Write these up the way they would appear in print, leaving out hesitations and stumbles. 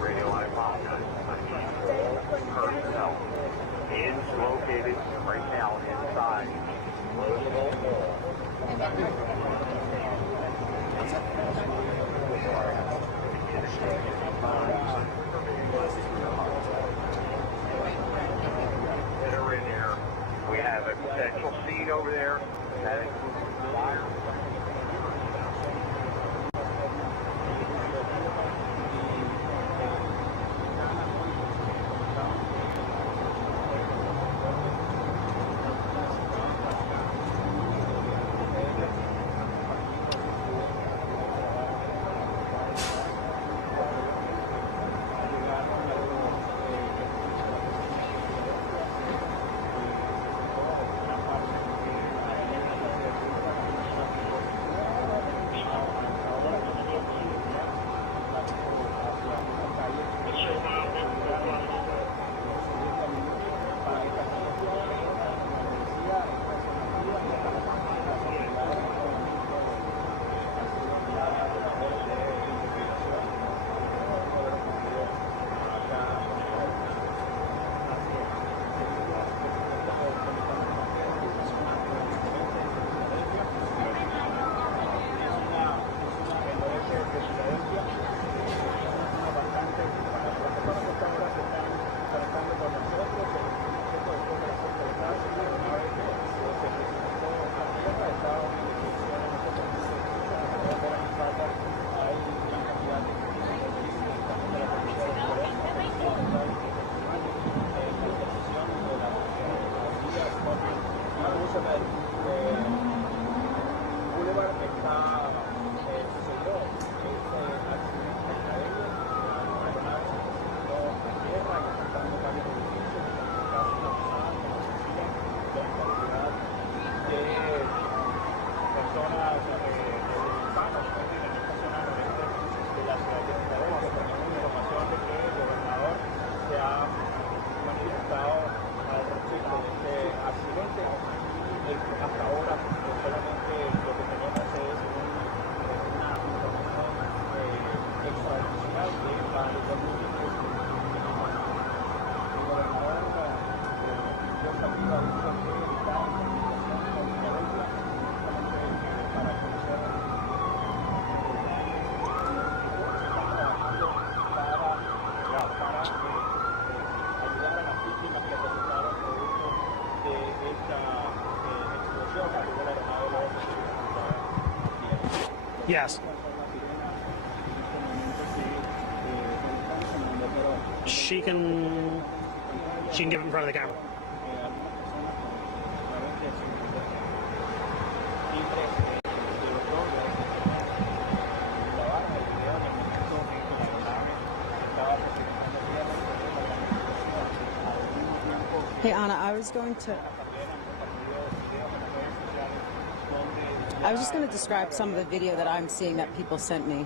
Radio, I apologize. Is located right now inside. That are in there. We have a potential seed over there. That includes fire. Yes. She can give it in front of the camera. Hey Anna, I was just going to describe some of the video that I'm seeing that people sent me.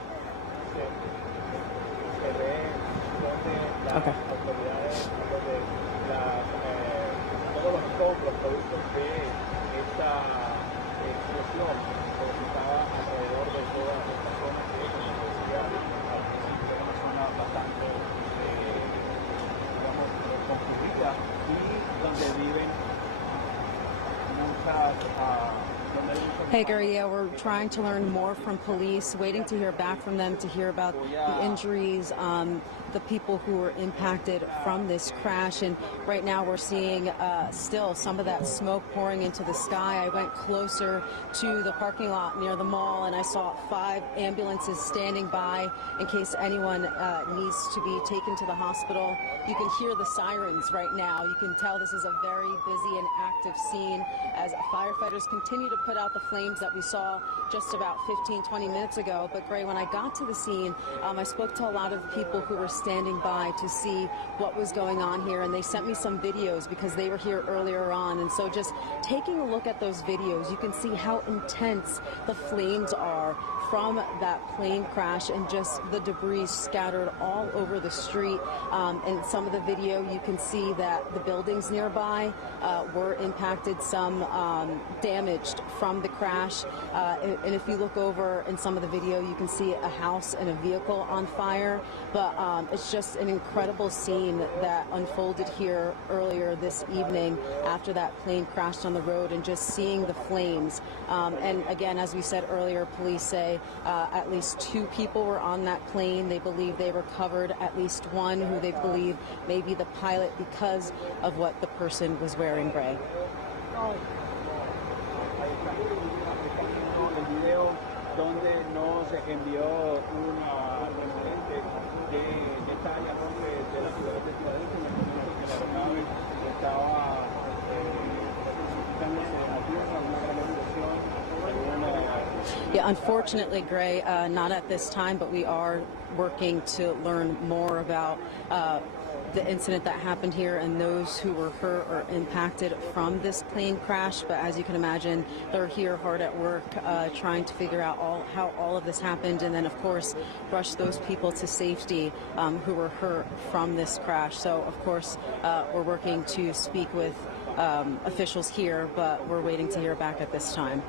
Okay. Hey Gary, yeah, we're trying to learn more from police, waiting to hear back from them, to hear about the injuries, the people who were impacted from this crash. And right now we're seeing still some of that smoke pouring into the sky. I went closer to the parking lot near the mall and I saw 5 ambulances standing by in case anyone needs to be taken to the hospital. You can hear the sirens right now. You can tell this is a very busy and active scene as firefighters continue to put out the flames that we saw just about 15-20 minutes ago. But Gray, when I got to the scene, I spoke to a lot of people who were standing by to see what was going on here, and they sent me some videos because they were here earlier on. And so just taking a look at those videos, you can see how intense the flames are from that plane crash and just the debris scattered all over the street. In some of the video, you can see that the buildings nearby were impacted, some damaged from the crash. And if you look over in some of the video, you can see a house and a vehicle on fire. But it's just an incredible scene that unfolded here earlier this evening after that plane crashed on the road, and just seeing the flames. And again, as we said earlier, police say at least 2 people were on that plane. They believe they recovered at least one, who they believe may be the pilot because of what the person was wearing gray. Donde no se envió una remanente de detalles de la ciudad de Filadelfia, que la aeronave estaba necesitándose a tierra, una gran explosión. Yeah, unfortunately, Gray, not at this time, but we are working to learn more about the incident that happened here and those who were hurt or impacted from this plane crash. But as you can imagine, they're here hard at work trying to figure out how all of this happened, and then of course rush those people to safety who were hurt from this crash. So of course we're working to speak with officials here, but we're waiting to hear back at this time.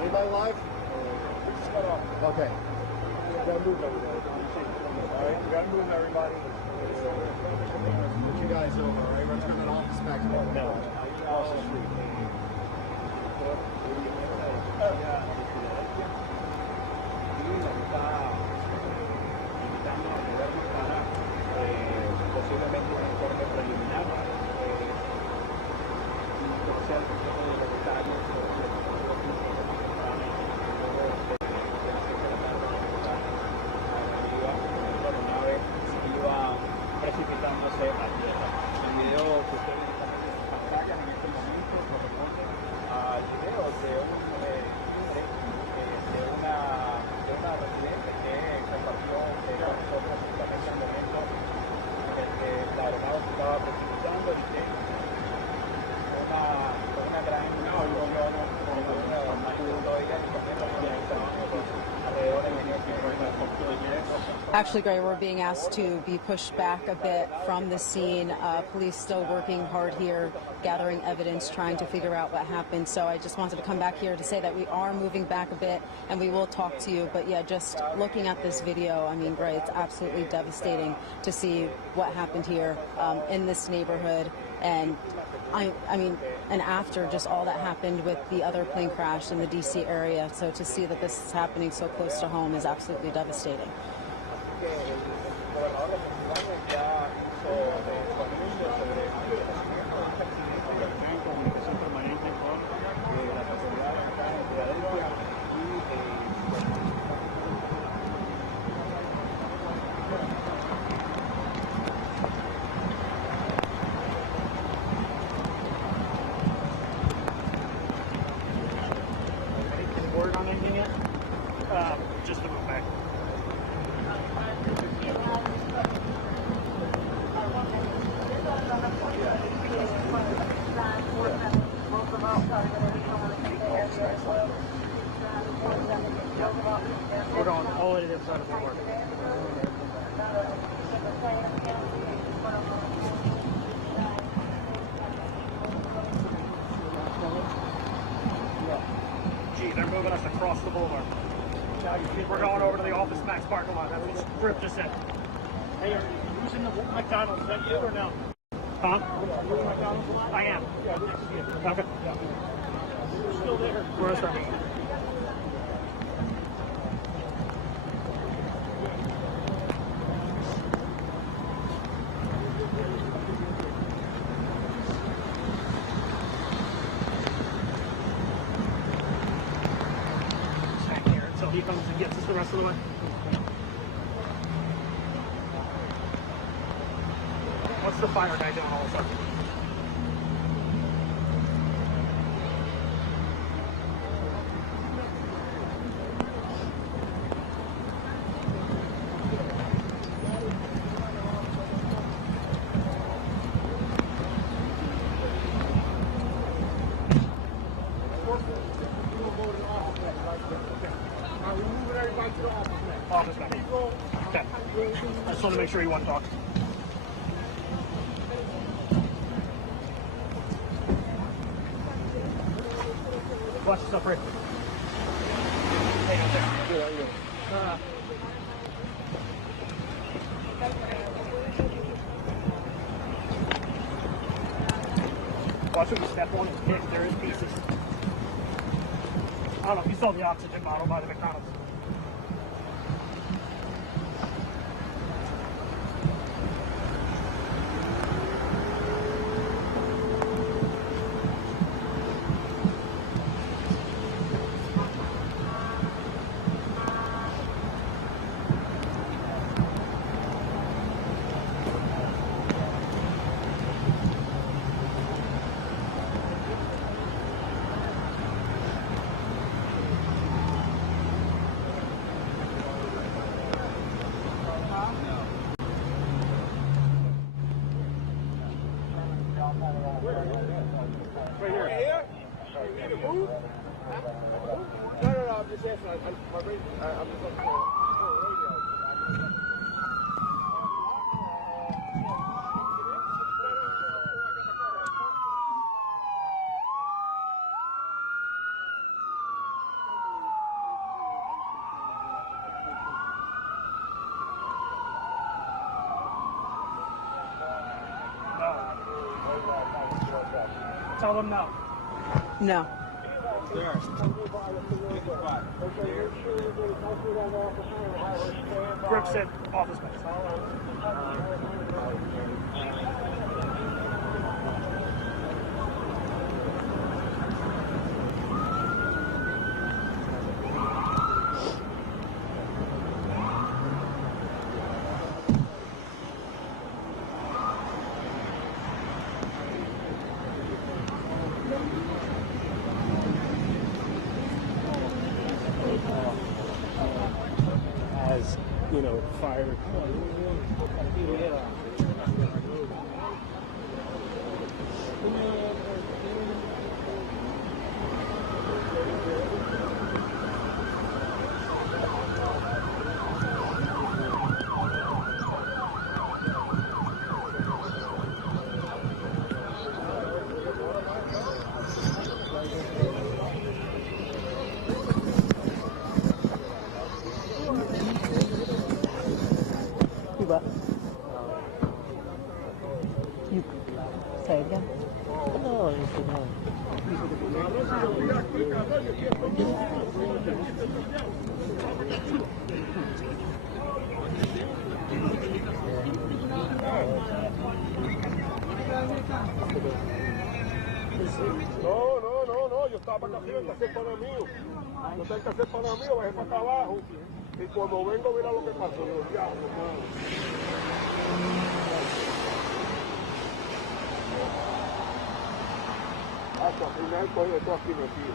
Anybody live? Okay. We gotta move over there. Alright, we gotta move everybody. Put you guys over, alright? We're turning an office back to the middle. Across the street. Posiblemente un informe preliminar conocer los detalles la aeronave iba precipitándose a tierra. El video que ustedes están viendo en pantalla en este momento corresponde al video de un hombre de una residente que compartió con nosotros justamente el momento en el que la aeronave se estaba precipitando y que una gran explosión una magnitud ella y también alrededor de Actually, Gray, we're being asked to be pushed back a bit from the scene. Police still working hard here, gathering evidence, trying to figure out what happened. So I just wanted to come back here to say that we are moving back a bit, and we will talk to you. But yeah, just looking at this video, I mean, Gray, it's absolutely devastating to see what happened here in this neighborhood. And I mean, and after just all that happened with the other plane crash in the DC area, so to see that this is happening so close to home is absolutely devastating. Word on anything yet? Just to move back. We're going all the way to the other side of the board. Gee, they're moving us across the boulevard. We're going over to the Office Max parking lot. That's what Rip just said. Hey, are you using the McDonald's? Is that you or no? Huh? I am. Okay. We're still there. Where's that? He comes and gets us the rest of the way. What's the fire guy doing all of a sudden? Office back. Okay. I just want to make sure you want to talk. Watch yourself, Rick. Hang on there. Watch when you step on and kick, there is pieces. I don't know if you saw the oxygen bottle by the McDonald's. Tell them no. No. Grip said office space. As you know, fire. You say again? No, it's not. No, yo estaba para acá arriba, el café para mí. No está el café para mí, bajé para acá abajo. Y cuando vengo, mira lo que pasó. Los diablos, hasta al final coge todo aquí metido.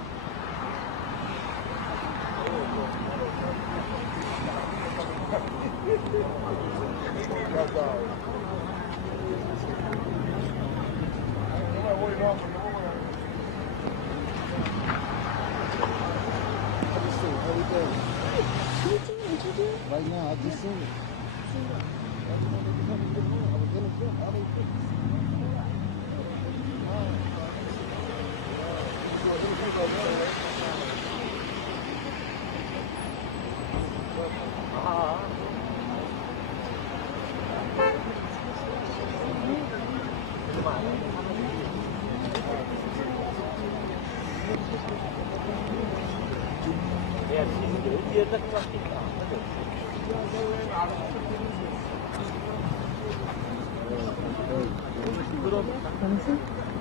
Ya sabes. No me voy, no, porque no me voy a... Right now, I just seen it. Let me see.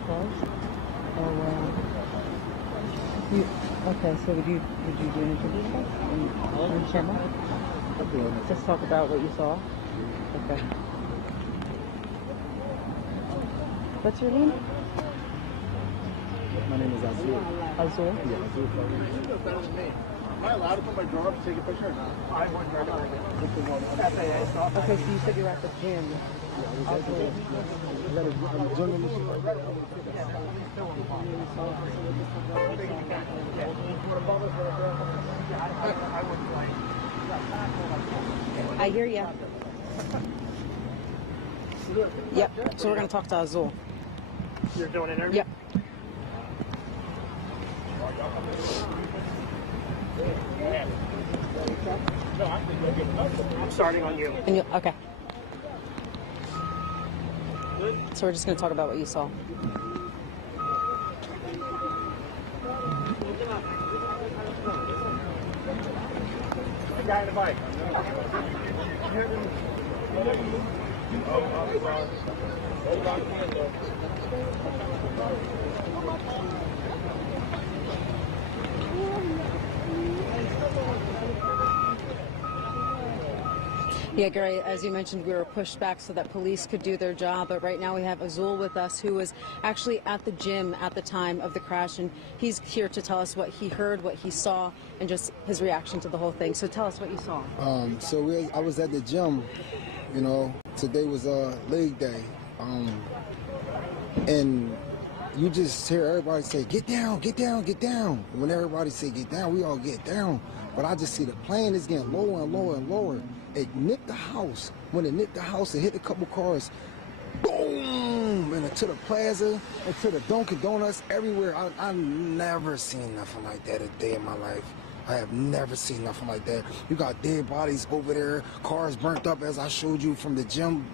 Close. Oh, okay, so would you do an interview with us on camera? Just talk about what you saw? Okay. What's your name? My name is Azul. Azul. Yeah, Azul. Am I allowed to put my drone up to take a picture? I wouldn't recommend it. FAA stuff. Okay, so you said you were at the gym. I hear ya. Yep. So we're gonna talk to Azul. You're doing an interview? Yep. I'm starting on you. And you, okay. So we're just gonna talk about what you saw. The guy in the bike. Yeah, Gary, as you mentioned, we were pushed back so that police could do their job, but right now we have Azul with us, who was actually at the gym at the time of the crash, and he's here to tell us what he heard, what he saw, and just his reaction to the whole thing. So tell us what you saw. I was at the gym, you know, today was leg day, and you just hear everybody say, get down, get down, get down. And when everybody say get down, we all get down. But I just see the plane is getting lower and lower and lower. It nipped the house. When it nipped the house, it hit a couple cars. Boom! And to the plaza, and to the Dunkin' Donuts, everywhere. I've never seen nothing like that a day in my life. I have never seen nothing like that. You got dead bodies over there, cars burnt up as I showed you from the gym.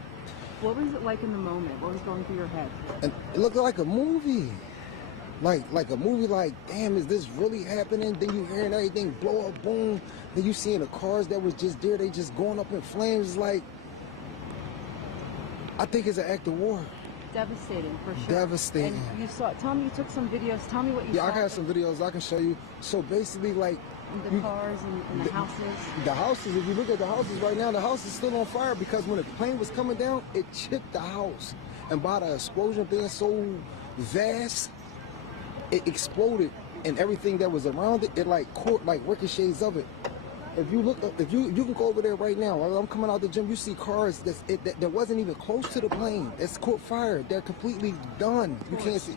What was it like in the moment? What was going through your head? And it looked like a movie. Like a movie, like, damn, is this really happening? Then you hearing everything blow up, boom. Then you seeing the cars that was just there, they just going up in flames. Like, I think it's an act of war. Devastating, for sure. Devastating. And you saw, tell me you took some videos, tell me what you saw. Yeah, I got some videos I can show you. So basically, like, The cars and the houses. The houses, if you look at the houses right now, the house is still on fire because when the plane was coming down, it chipped the house. And by the explosion being so vast, it exploded, and everything that was around it, it like caught like ricochets of it. If you look, if you can go over there right now. While I'm coming out the gym, you see cars that wasn't even close to the plane. It's caught fire. They're completely done. You can't see.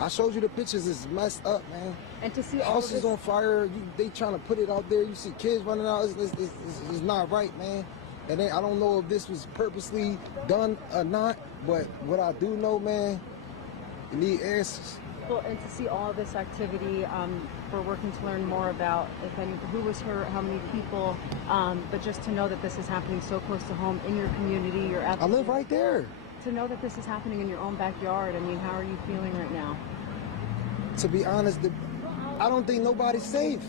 I showed you the pictures. It's messed up, man. And to see houses on fire. They trying to put it out there. You see kids running out. It's not right, man. And I don't know if this was purposely done or not. But what I do know, man, you need answers. Well, and to see all of this activity, we're working to learn more about who was hurt, how many people, but just to know that this is happening so close to home in your community, you're at. I live right there. To know that this is happening in your own backyard, I mean, how are you feeling right now? To be honest, I don't think nobody's safe.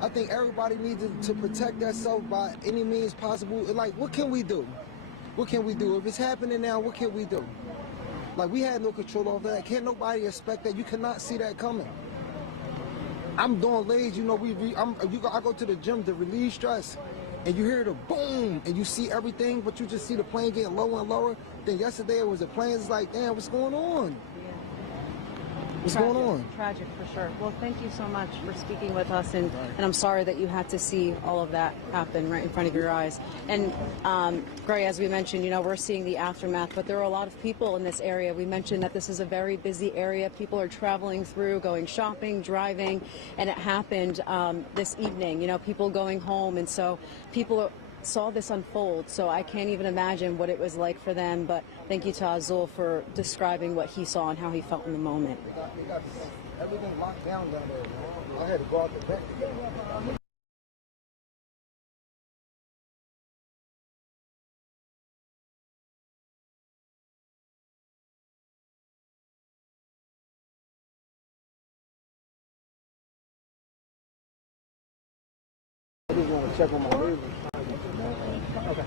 I think everybody needs to protect themselves by any means possible. Like, what can we do? What can we do? If it's happening now, what can we do? Like, we had no control over that. Can't nobody expect that. You cannot see that coming. I'm doing legs, you know, I go to the gym to relieve stress, and you hear the boom, and you see everything, but you just see the plane getting lower and lower. Then yesterday it was the plane, it's like, damn, what's going on? What's going on? Tragic, for sure. Well, thank you so much for speaking with us, and I'm sorry that you had to see all of that happen right in front of your eyes. And Gray, as we mentioned, you know, we're seeing the aftermath, but there are a lot of people in this area. We mentioned that this is a very busy area. People are traveling through, going shopping, driving, and it happened this evening, you know, people going home, and so people saw this unfold, so I can't even imagine what it was like for them. But thank you to Azul for describing what he saw and how he felt in the moment. They got everything locked down down there. I had to go out the back. I just want to check on my neighbors. Okay.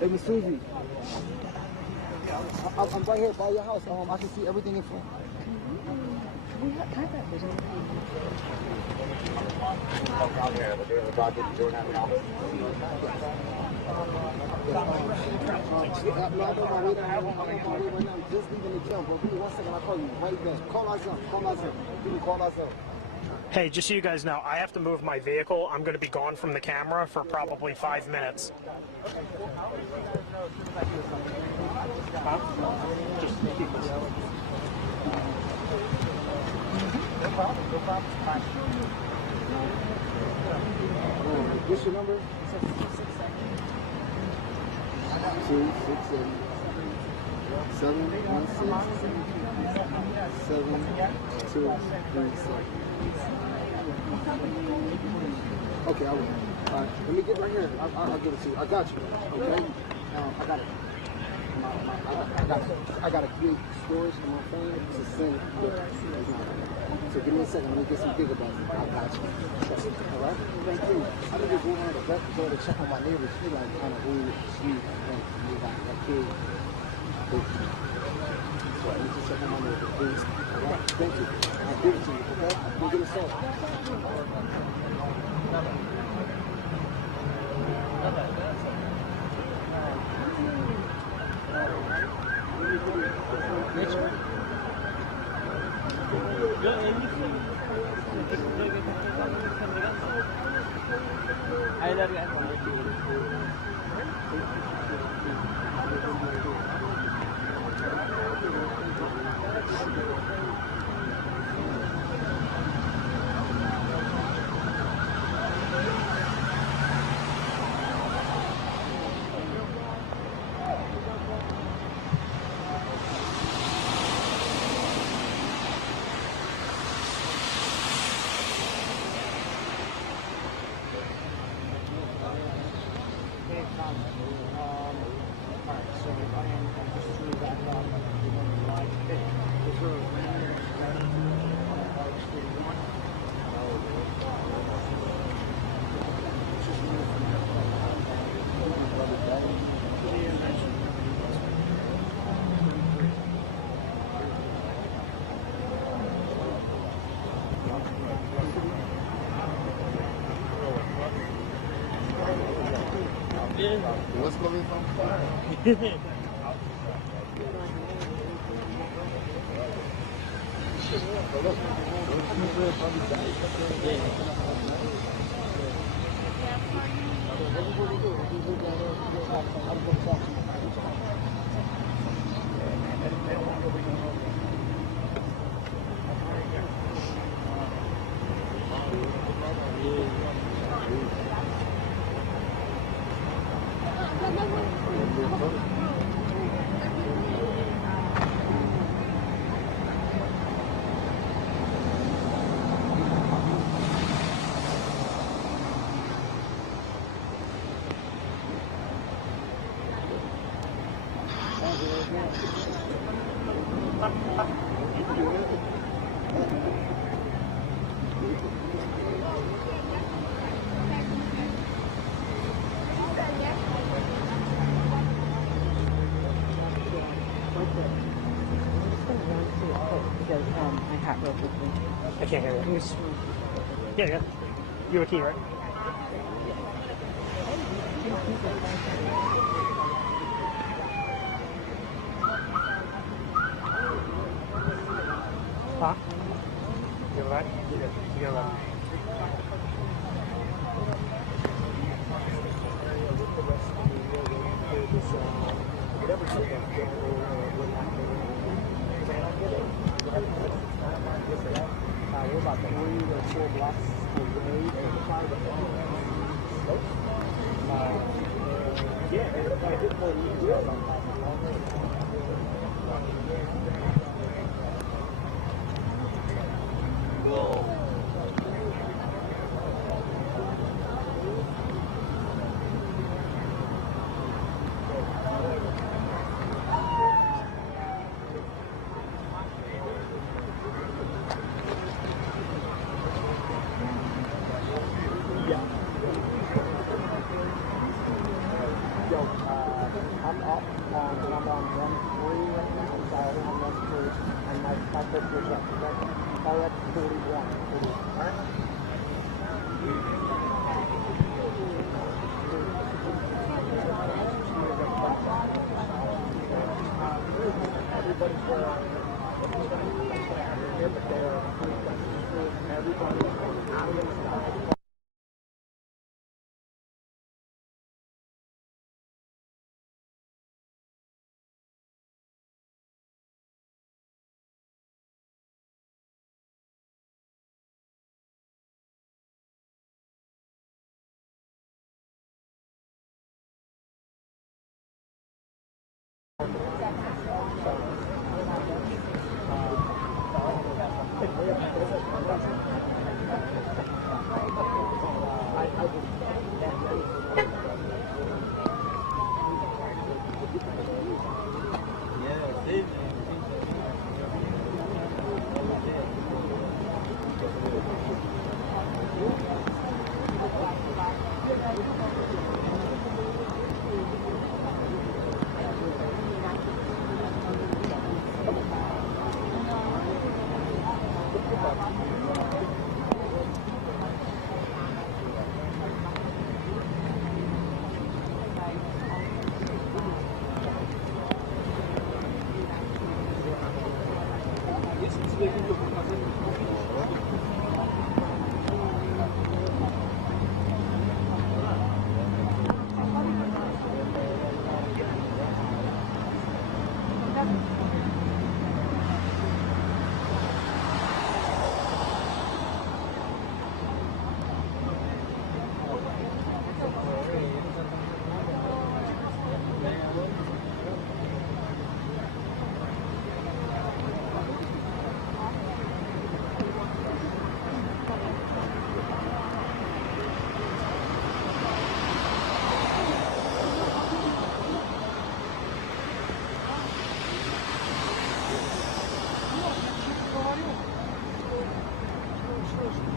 Hey, Miss Susie. I'm right here by your house. I can see everything in front. Hey, just so you guys know, I have to move my vehicle. I'm going to be gone from the camera for probably 5 minutes. What's your number? 267 716 7237. Okay, I will. All right, let me get right here. I'll give it to you. I got you. Okay, I got it. I got to create storage in my phone to send it. So give me a second. Let me get some gigabytes. I got you. All right. Thank you. I need to go around the back door to check on my neighbors. She like kind of weird. She like a kid. So I need to check on my neighbors, please. All right. Thank you. I'll give it to you. Okay. We'll get it solved. What's coming from? I can't hear you. Yeah. You have a key, right? Huh? You have a right? You have a right. We're about 3 or 4 blocks away. Yeah, it's like it's more easy. I'm up on 1-3 right now, so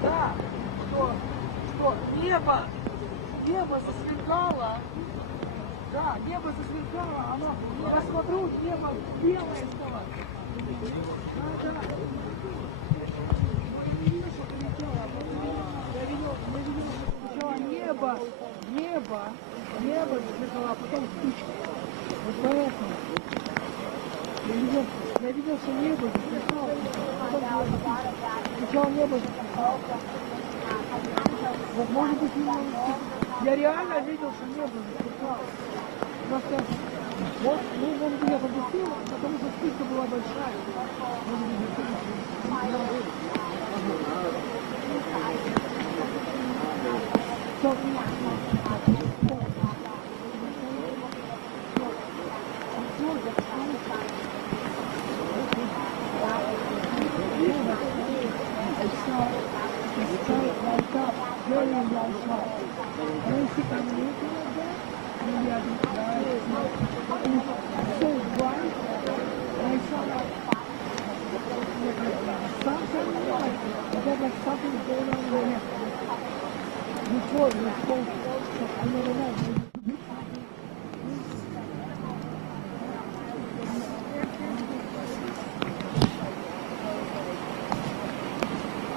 Да, что небо засверкало, да, небо засверкало, оно, я смотрю, небо белое стало. Да, да. Я не видел, что полетело, я видел, сначала небо засверкало, а потом птичка. Вот поэтому. Я видел, что небо засверкало, потом была птичка. Сначала небо засверкало. Вот может быть, я реально видел, что небо засверкало. Просто, вот, ну, может быть, я пропустил, потому что птичка была большая. Может быть,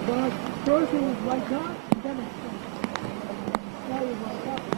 but first it was like that, then it started like that.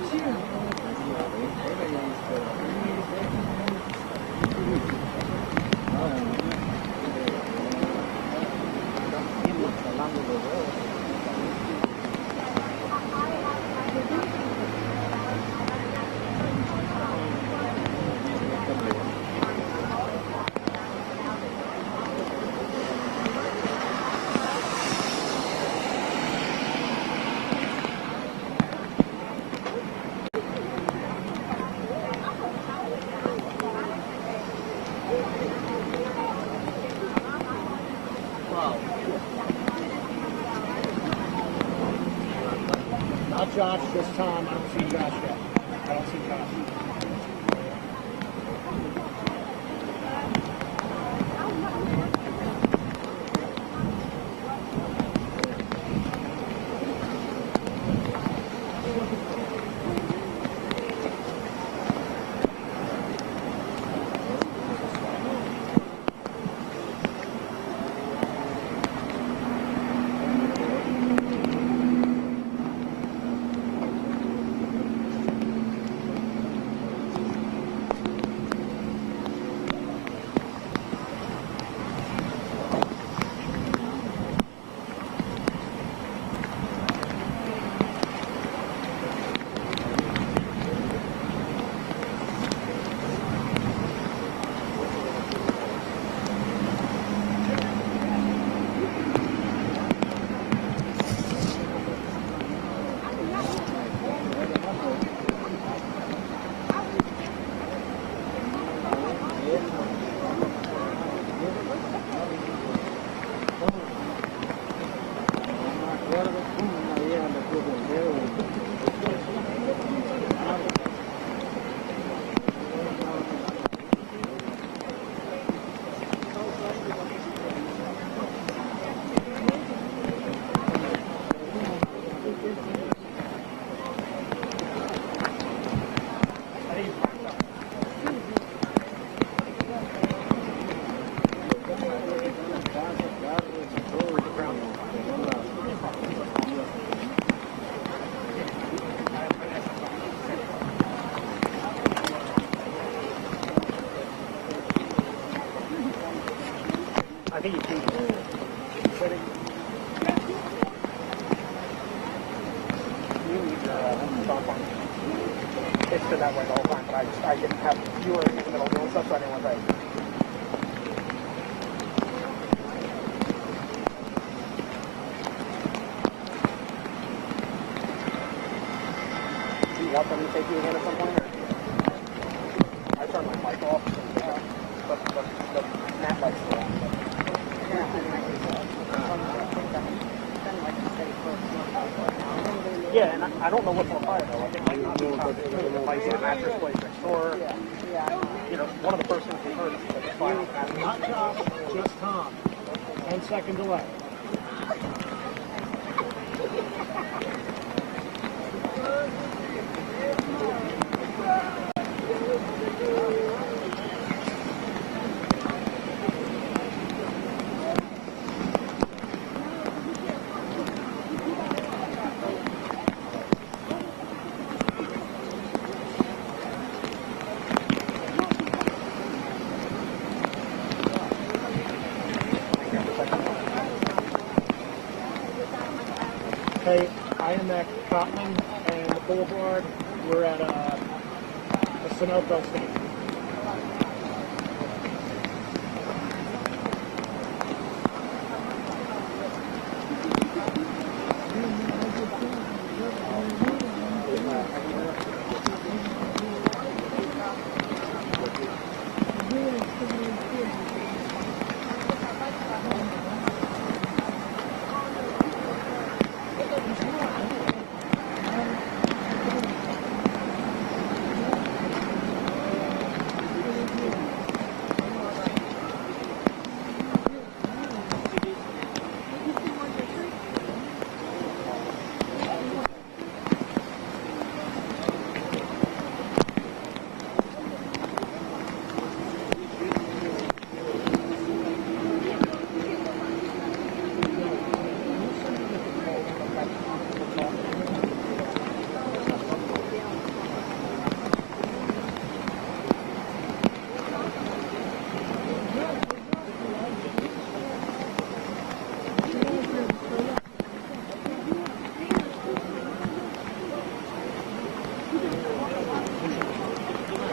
вообще... Not Josh, just Tom. I don't see Josh yet. I don't see Josh. I think you can. It's been that way the whole time, but I didn't have, you were in the middle doing stuff, so I didn't want to. Do you want them to take you again at some point, or? I turned my mic off, but Matt likes to laugh. Yeah, and I don't know what's on fire though. I think like the place in the mattress place next door. You know, one of the first things we heard is that the fire was happening. Not Josh, just Tom. 10-second delay. Hey, I am at Cotman and Boulevard. We're at the Sunoco station.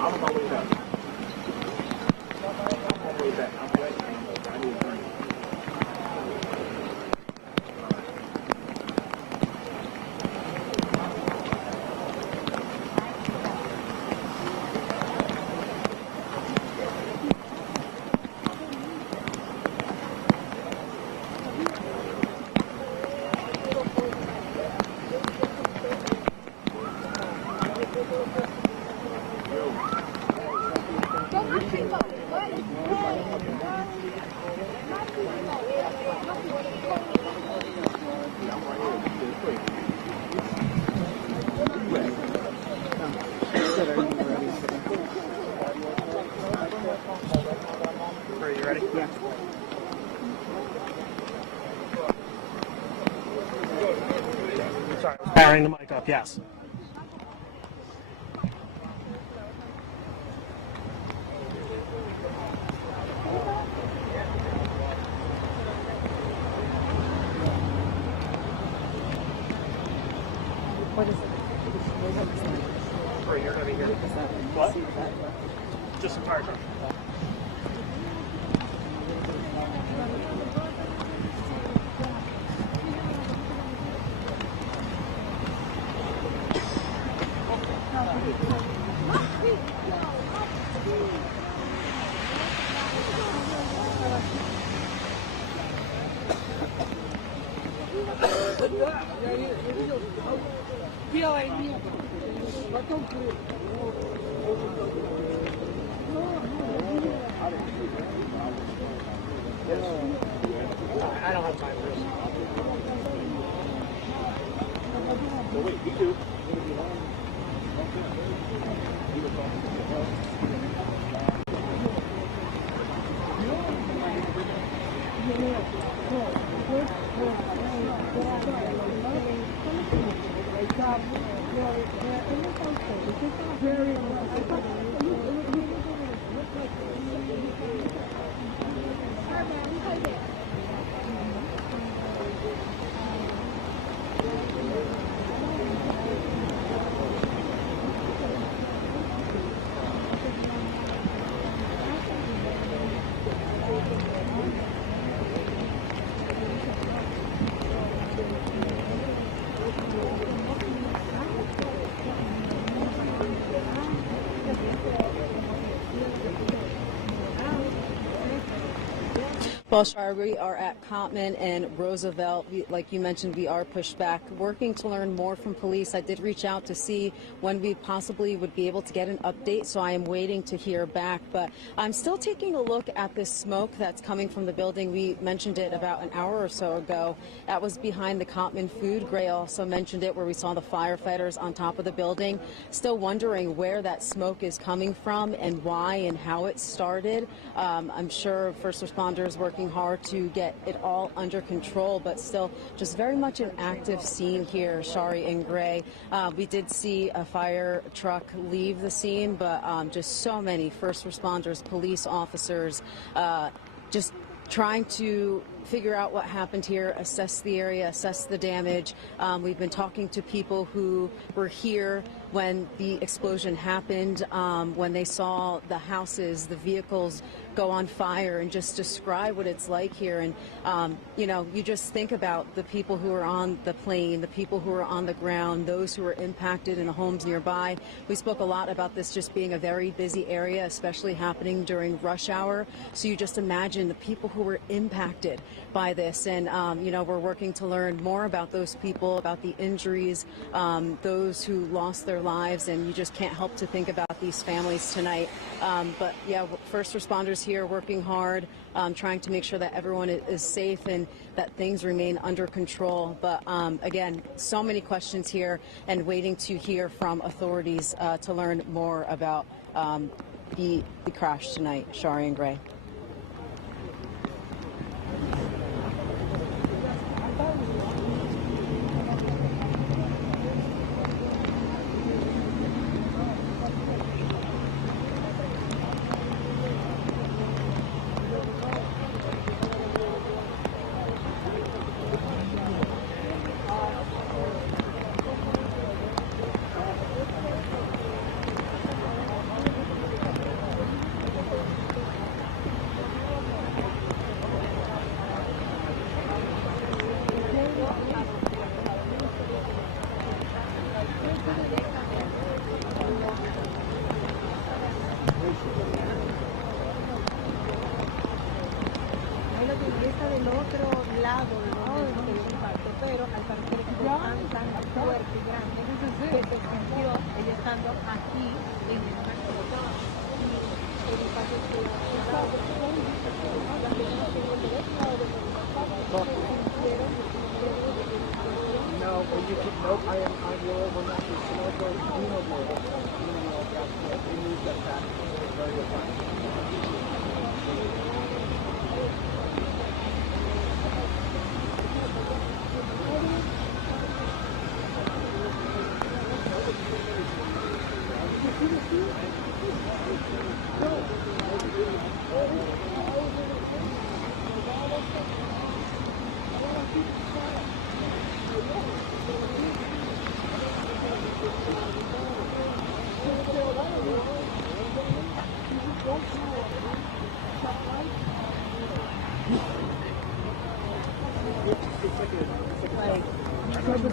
I'm on my way back. I'm on my way back. I'm ready. I need a drink. Are you ready? Yeah. Sorry, I was powering the mic up, yes. What is it? Or you're going to be here. What? Just a fire truck. Белое небо. Потом крылья. I don't have time for this. So wait, we do. Well, Shar, we are at Cottman and Roosevelt. Like you mentioned, we are pushed back, working to learn more from police. I did reach out to see when we possibly would be able to get an update, so I am waiting to hear back. But I'm still taking a look at this smoke that's coming from the building. We mentioned it about an hour or so ago. That was behind the Cottman food. Gray also mentioned it, where we saw the firefighters on top of the building. Still wondering where that smoke is coming from and why and how it started. I'm sure first responders working hard to get it all under control, but still just very much an active scene here, Shari and Gray. We did see a fire truck leave the scene, but just so many first responders, police officers, just trying to figure out what happened here, assess the area, assess the damage. We've been talking to people who were here when the explosion happened, when they saw the houses, the vehicles go on fire, and just describe what it's like here. And, you know, you just think about the people who are on the plane, the people who are on the ground, those who are impacted in the homes nearby. We spoke a lot about this just being a very busy area, especially happening during rush hour. So you just imagine the people who were impacted by this. And, you know, we're working to learn more about those people, about the injuries, those who lost their lives, and you just can't help to think about these families tonight. But yeah, first responders here working hard, trying to make sure that everyone is safe and that things remain under control. But again, so many questions here, and waiting to hear from authorities to learn more about the crash tonight. Shari and Gray.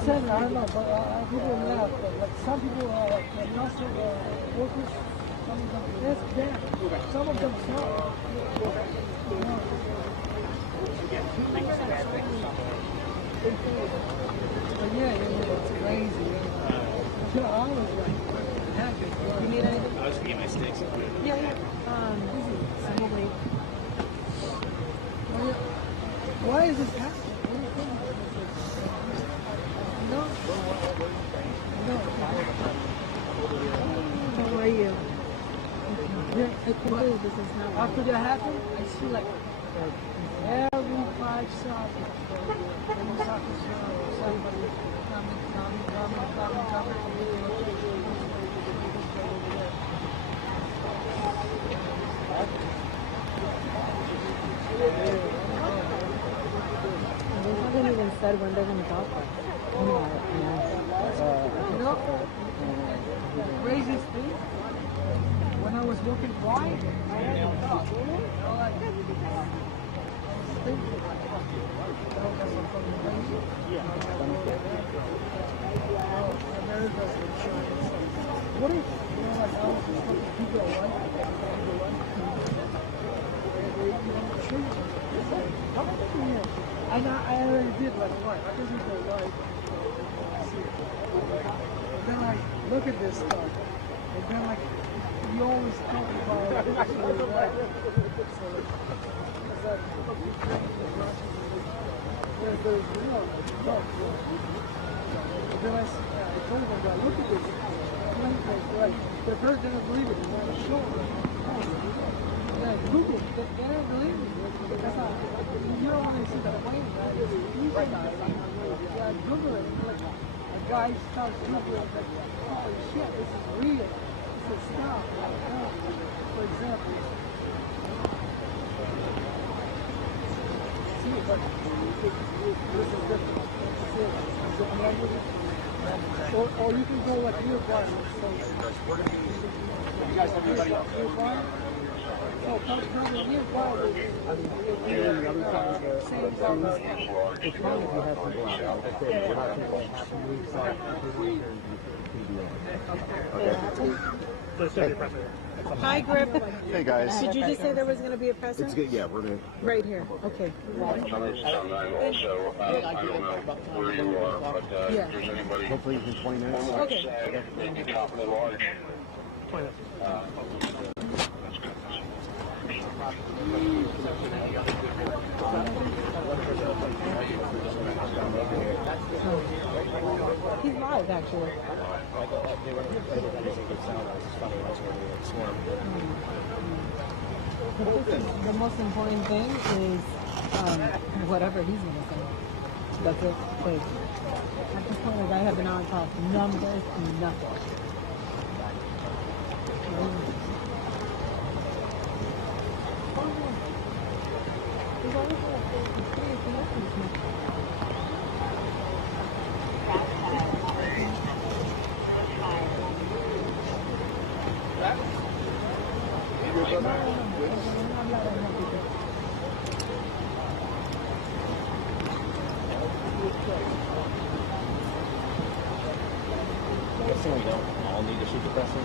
I don't know, but people laugh. Like some people are like industrial workers. Some of them, that's bad. Some of them smart. But yeah, it's crazy. So I was like, happy. You need anything? I was getting my steaks. Yeah, yeah. I'm away. Why is this happening? No. How are you? Yeah, I can believe this is not. After that happened, I see like every 5 seconds, somebody coming. They haven't even said when they're going to talk. You know, craziest thing, when I was walking by, I like, what if, like, I was just looking at people and I already did like what? I just need to like then like look at this stuff. And then like you always talk about this or that. So there's then I told them that look at this. Like the first didn't believe it, I was showing them. Google, they didn't believe me. Because you don't want to see the plane, right? Yeah, Google it. Like, a guy starts Googling, like, holy shit, this is real. This is stuff. Like, for example, see, but this is different. Or you can go like real blind. So, you guys have anybody else? Real blind? So, it's fine if you have to go out. We're not taking 2 weeks out. Hi, Griff. Hey guys. Did you just say there was going to be a presser? It's good. Yeah, we're gonna. Right here. Okay. Also, I don't know where you are, but if there's anybody Hopefully in 20 minutes. on Okay. maybe top of the large. He's live, actually. The most important thing is whatever he's going to say. That's it. Like, at this point, like, I have an hour talk. Numbers, nothing. Guessing we don't all need to shoot the presser.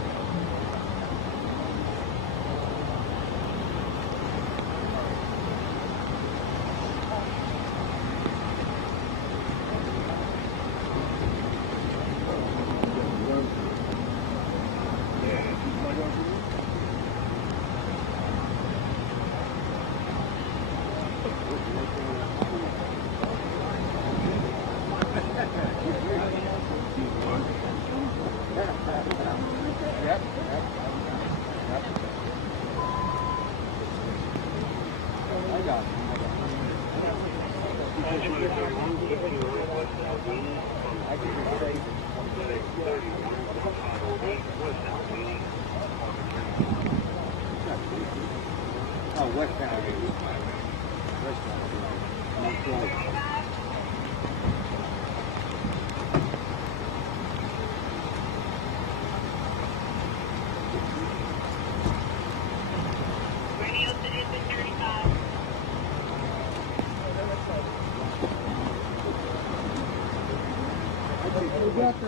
Oh, westbound.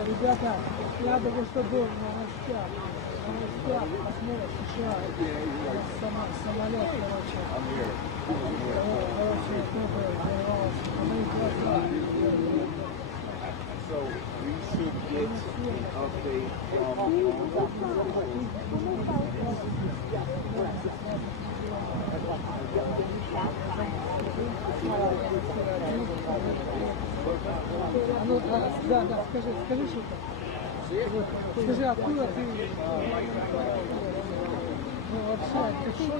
Ребята, надо бы, чтобы был на новостях посмотрят США, самолет, короче, тоже взорвался, на моих глазах. So we should get an update Да, скажи что-то. Скажи, откуда ты? Ну, вообще, ты что?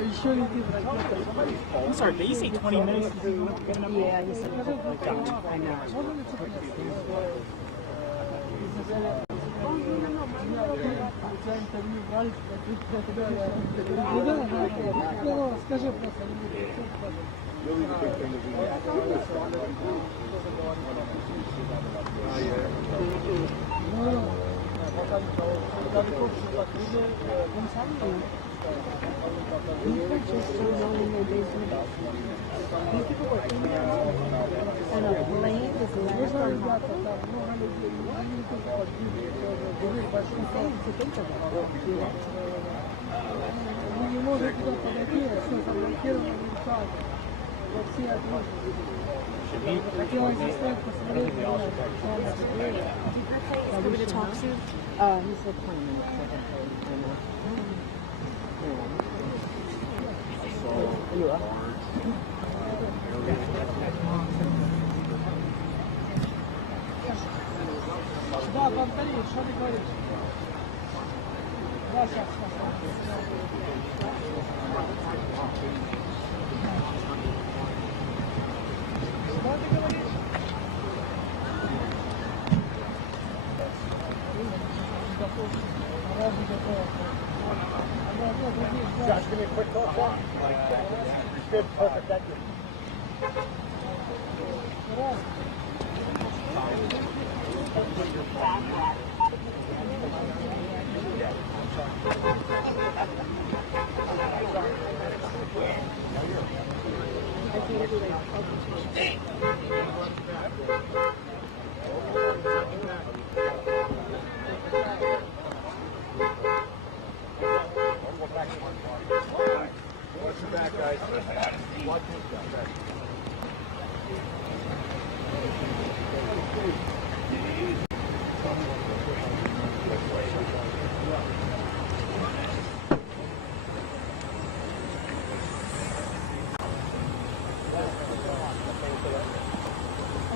Еще летит ракета. I'm sorry, did you say 20 minutes? Yeah, he said, I know. Ну, скажи просто. Really the big thing is we have to do is People just don't know in their business. These people were in there, and a plane is left on top of them. Insane to think of it, you know? Мы не можем туда подойти, все заблокировано так. Во все окружности. Хотелось заставить посмотреть, Did Chris say it's coming to talk soon? He said 20 minutes. You up? Да, повтори, что ты говоришь? Да, сейчас. Что ты говоришь? Josh, give me a quick call. Good, perfect, thank you. watch your back, guys. Watch your back.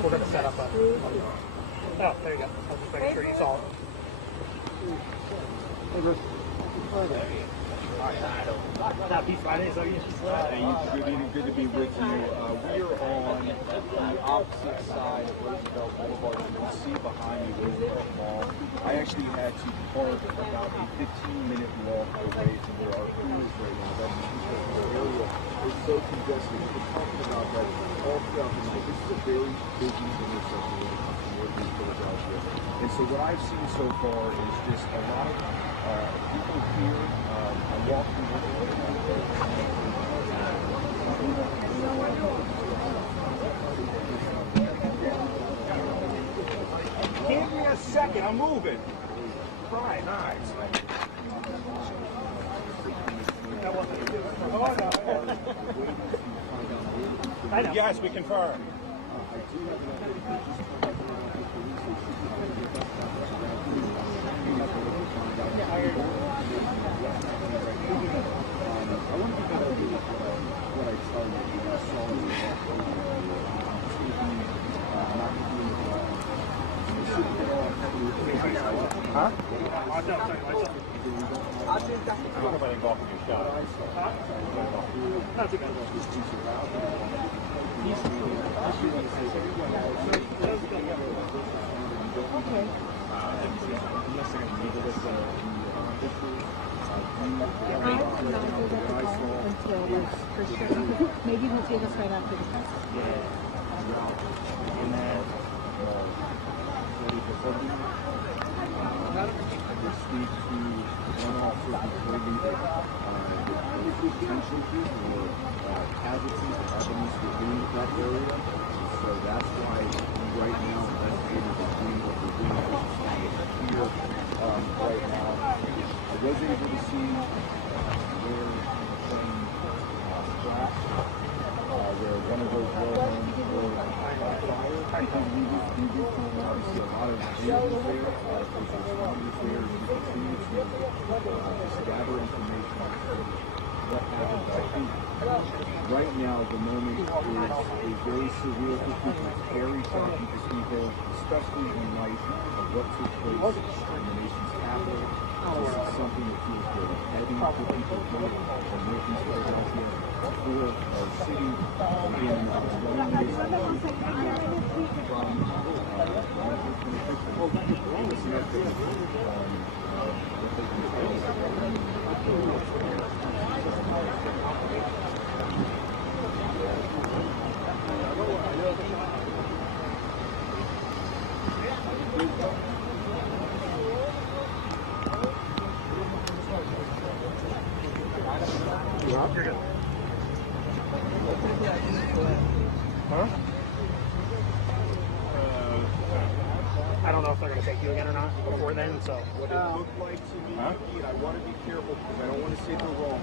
We're going to set up a... Oh, there you go. I'll just make sure you saw it. Happy Friday, is that what you said? Good evening, good to be with you. We are on the opposite side of Roosevelt Boulevard. You can see behind me Roosevelt Mall. I actually had to park about a 15-minute walk away from where our crew is right now. That's because the area is so congested. We've been talking about that all throughout the night. This is a very busy intersection when it comes to Northeast Philadelphia. And so what I've seen so far is just a lot of people here. I'm walking with Give me a second, I'm moving. Right, nice. Yes, we confirm. I Huh? Watch out, sorry, watch out. I don't know if I can go off of your shot. Not too bad. Okay. Unless they're going to leave this Maybe we'll take us right after the test. and then ready for something. I speak to one officer who told me that potential or casualties or evidence within that area. So that's why right now investigators are doing what they're doing here right now. I was able to see where the plane crashed, where one of those rail homes were on fire. I see a lot of vehicles there, a lot of first responders there, and we continue to just gather information on what happened. I think right now the moment is very surreal for people, it's very shocking for people, especially in light of what took place in the nation's capital. This is something that feels very heavy for people here in Northeast Philadelphia, for our city, in long ways Huh? I don't know if they're going to take you again or not before then, so. What it looked like to me, and I want to be careful because I don't want to say they're wrong,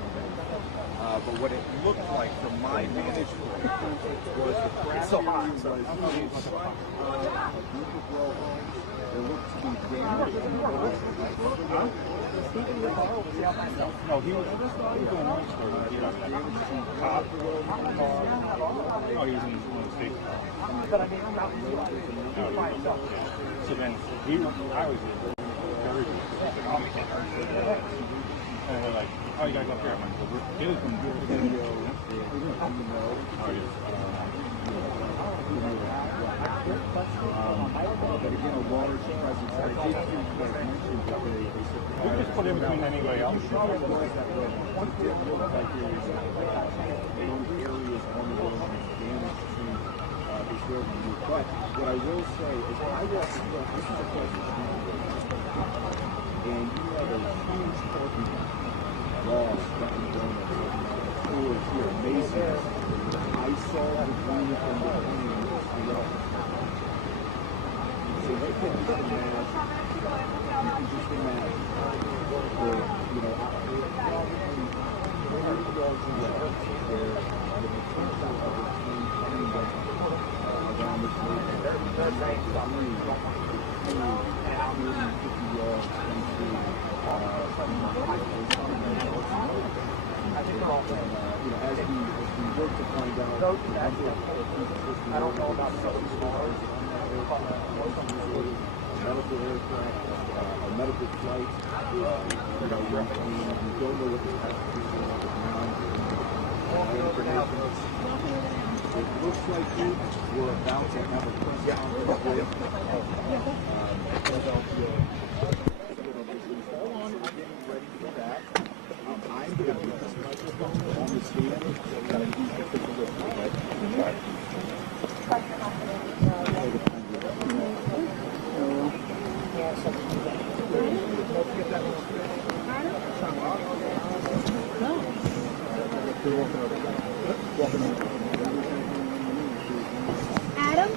but what it looked like from my vantage point was the crash area was in front of a group of row homes. There looked to be damage on the road. No, he was doing one story. He was damage to top the road. Oh, he was in one of the states. But I mean, I'm not by itself. So then I was and they're like, oh, you guys up here? I'm like, well, we're from video. But again, a large presence. I did hear you guys mention that they said we just put in between anybody else. It did look like there was areas on the road and damage to this road. But what I will say is, I walked through this is a place and you have a huge parking lot. Ross, Dunkin' Donuts, stores here, Macy's. I saw the green from the plane. So you can just imagine. The, yards away, where the potential of the plane coming down around this lake, 250 yards into as we work to find out the number of people, I don't know about medical aircraft, a medical flight, we don't know what the passengers are on the ground. It looks like we're about to have a press conference with Philadelphia. Hold on, we're getting ready for that. I'm going to put this microphone on the stand so that you can take a look at it. Adam?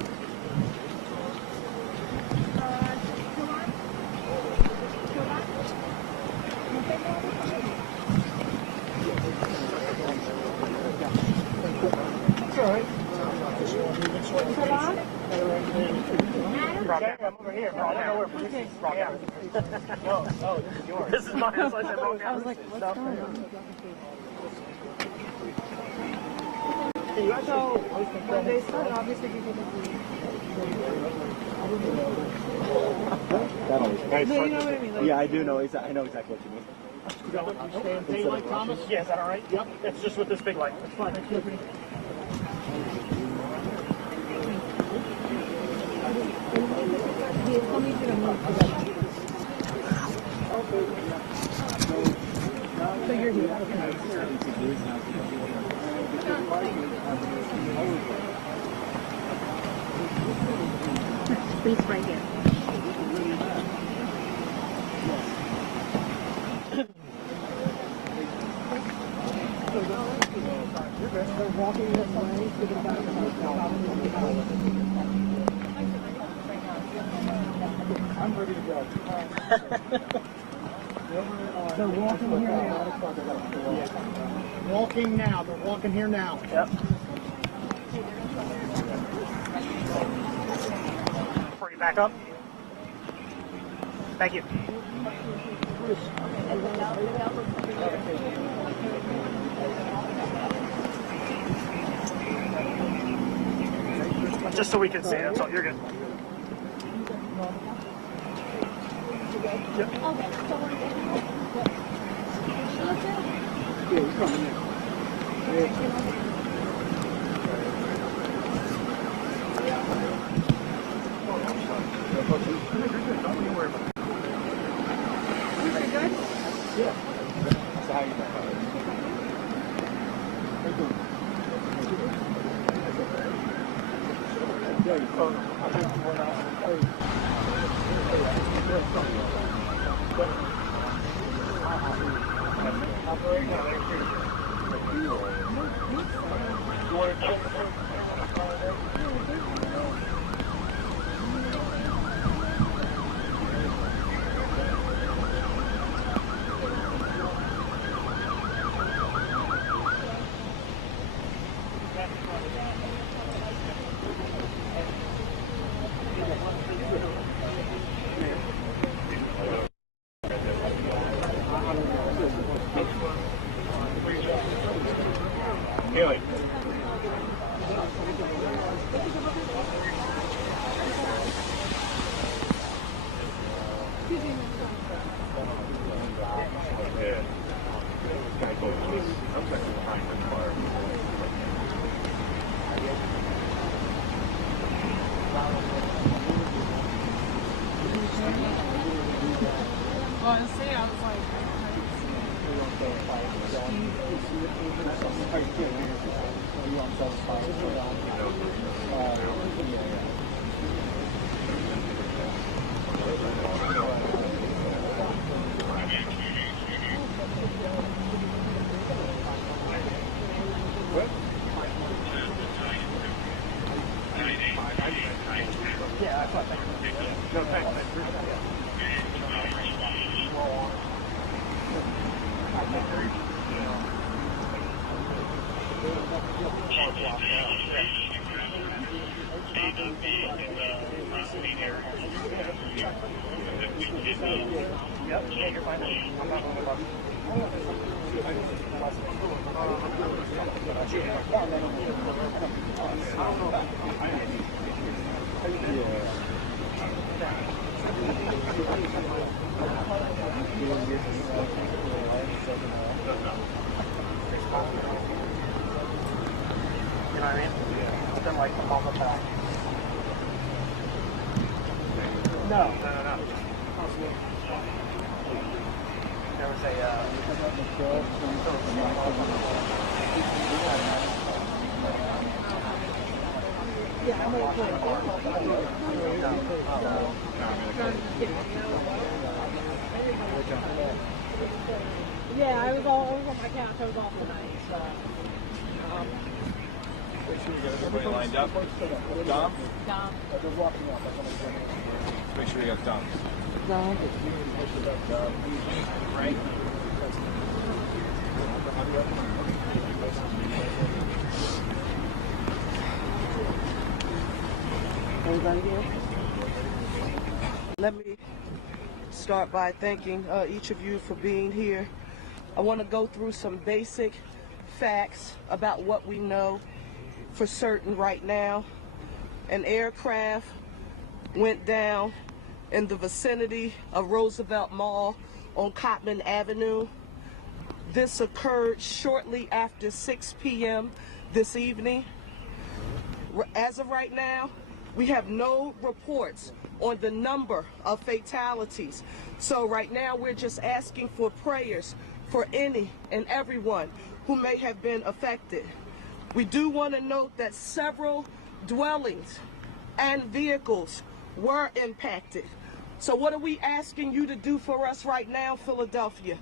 I'm over here, bro. I don't know where police is from. No, this is yours. This is mine. I was like, what's going on? So, when they start, obviously, people No, you know what I mean? Like, Yeah, I do know. I know exactly what you mean. Stand daylight, Thomas? Yeah, is that all right? Yep. It's just with this big light. That's fine. Excuse me. So you're here. Please, right here. They're walking this way to the back of the hotel. I'm ready to go. They're walking here now. Walking now. They're walking here now. Yep. Before you back up. Thank you. Just so we can see it. That's all. You're good. Yep. Haley. Honestly, I was like, You know what I mean? Something like the bubble back. No. There was yeah, I'm going to yeah, I was on my couch. I was off tonight. So, Make sure you get everybody lined up. Dom? Dom. Make sure you got Dom. Dom. Right? Everybody here? Let me start by thanking each of you for being here. I want to go through some basic facts about what we know for certain right now. An aircraft went down in the vicinity of Roosevelt Mall on Cottman Avenue. This occurred shortly after 6 p.m. this evening. As of right now, we have no reports on the number of fatalities. So right now we're just asking for prayers for any and everyone who may have been affected. We do want to note that several dwellings and vehicles were impacted. So what are we asking you to do for us right now, Philadelphia?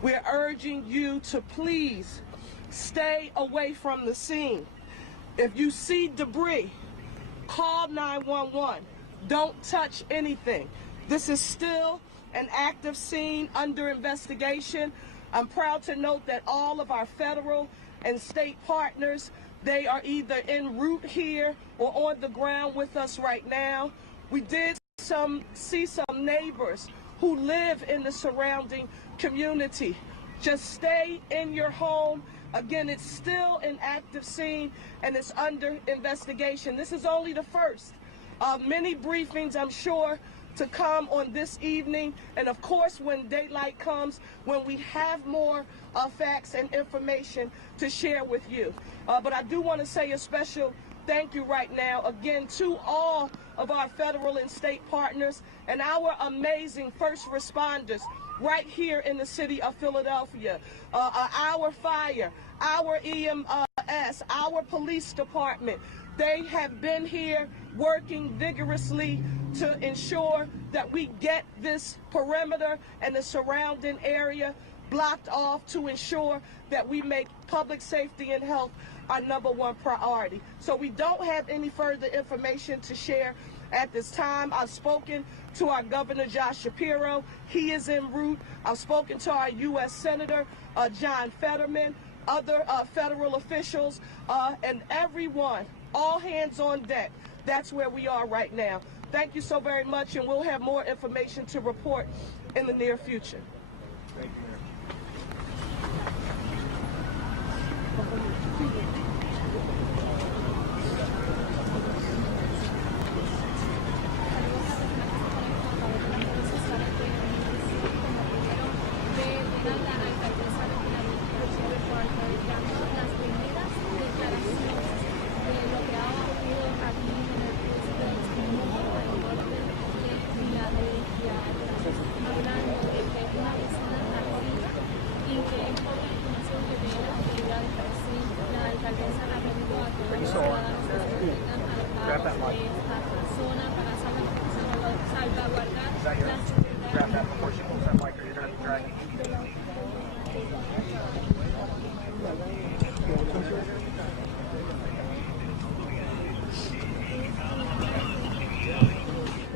We're urging you to please stay away from the scene. If you see debris, call 911. Don't touch anything. This is still an active scene under investigation. I'm proud to note that all of our federal and state partners, they are either en route here or on the ground with us right now. We did see some neighbors who live in the surrounding community. Just stay in your home. Again, it's still an active scene and it's under investigation. This is only the first of many briefings, I'm sure, to come on this evening. And of course, when daylight comes, when we have more facts and information to share with you. But I do want to say a special thank you right now, again, to all of our federal and state partners and our amazing first responders right here in the city of Philadelphia. Our fire, our EMS, our police department, they have been here working vigorously to ensure that we get this perimeter and the surrounding area blocked off to ensure that we make public safety and health our #1 priority. So we don't have any further information to share at this time. I've spoken to our Governor Josh Shapiro. He is en route. I've spoken to our U.S. Senator John Fetterman, other federal officials, and everyone, all hands on deck. That's where we are right now. Thank you so very much, and we'll have more information to report in the near future. Thank you, Mayor.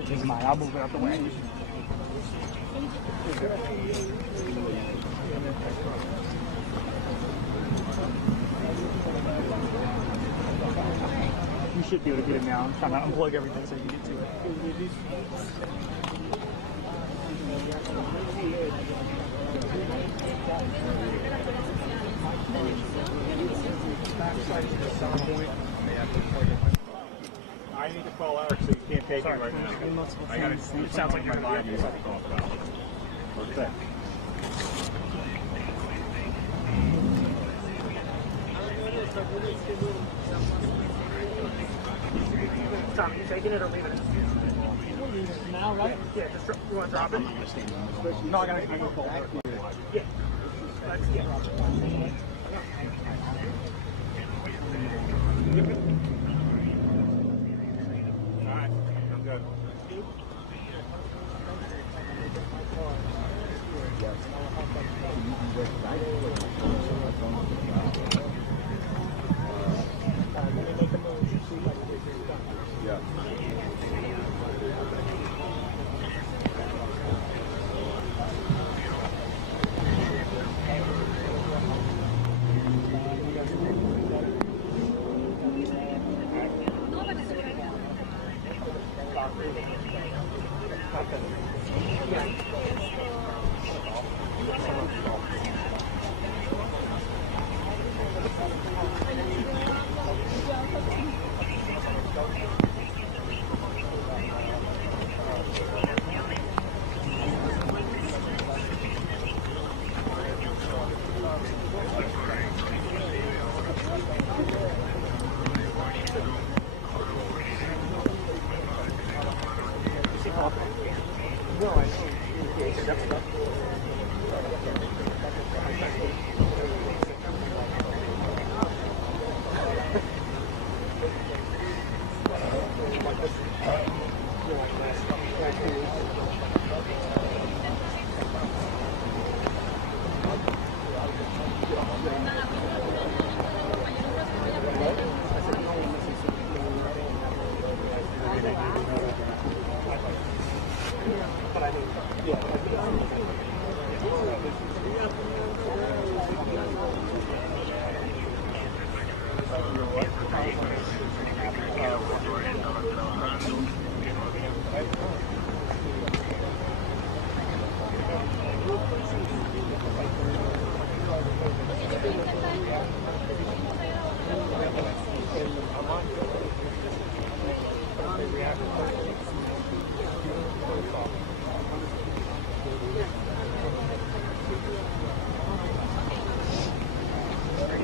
This is mine. I'll move it out the way. You should be able to get it now. I'm trying to unplug everything so you can get to it. I need to call Eric, so you can't take it right now. I got it. It sounds like my mind is talk about. Okay. Tom, you taking it or leaving it? Now, right? Yeah, just you want to drop it? No, I gotta call back. Yeah. Alright, I'm good. Yeah.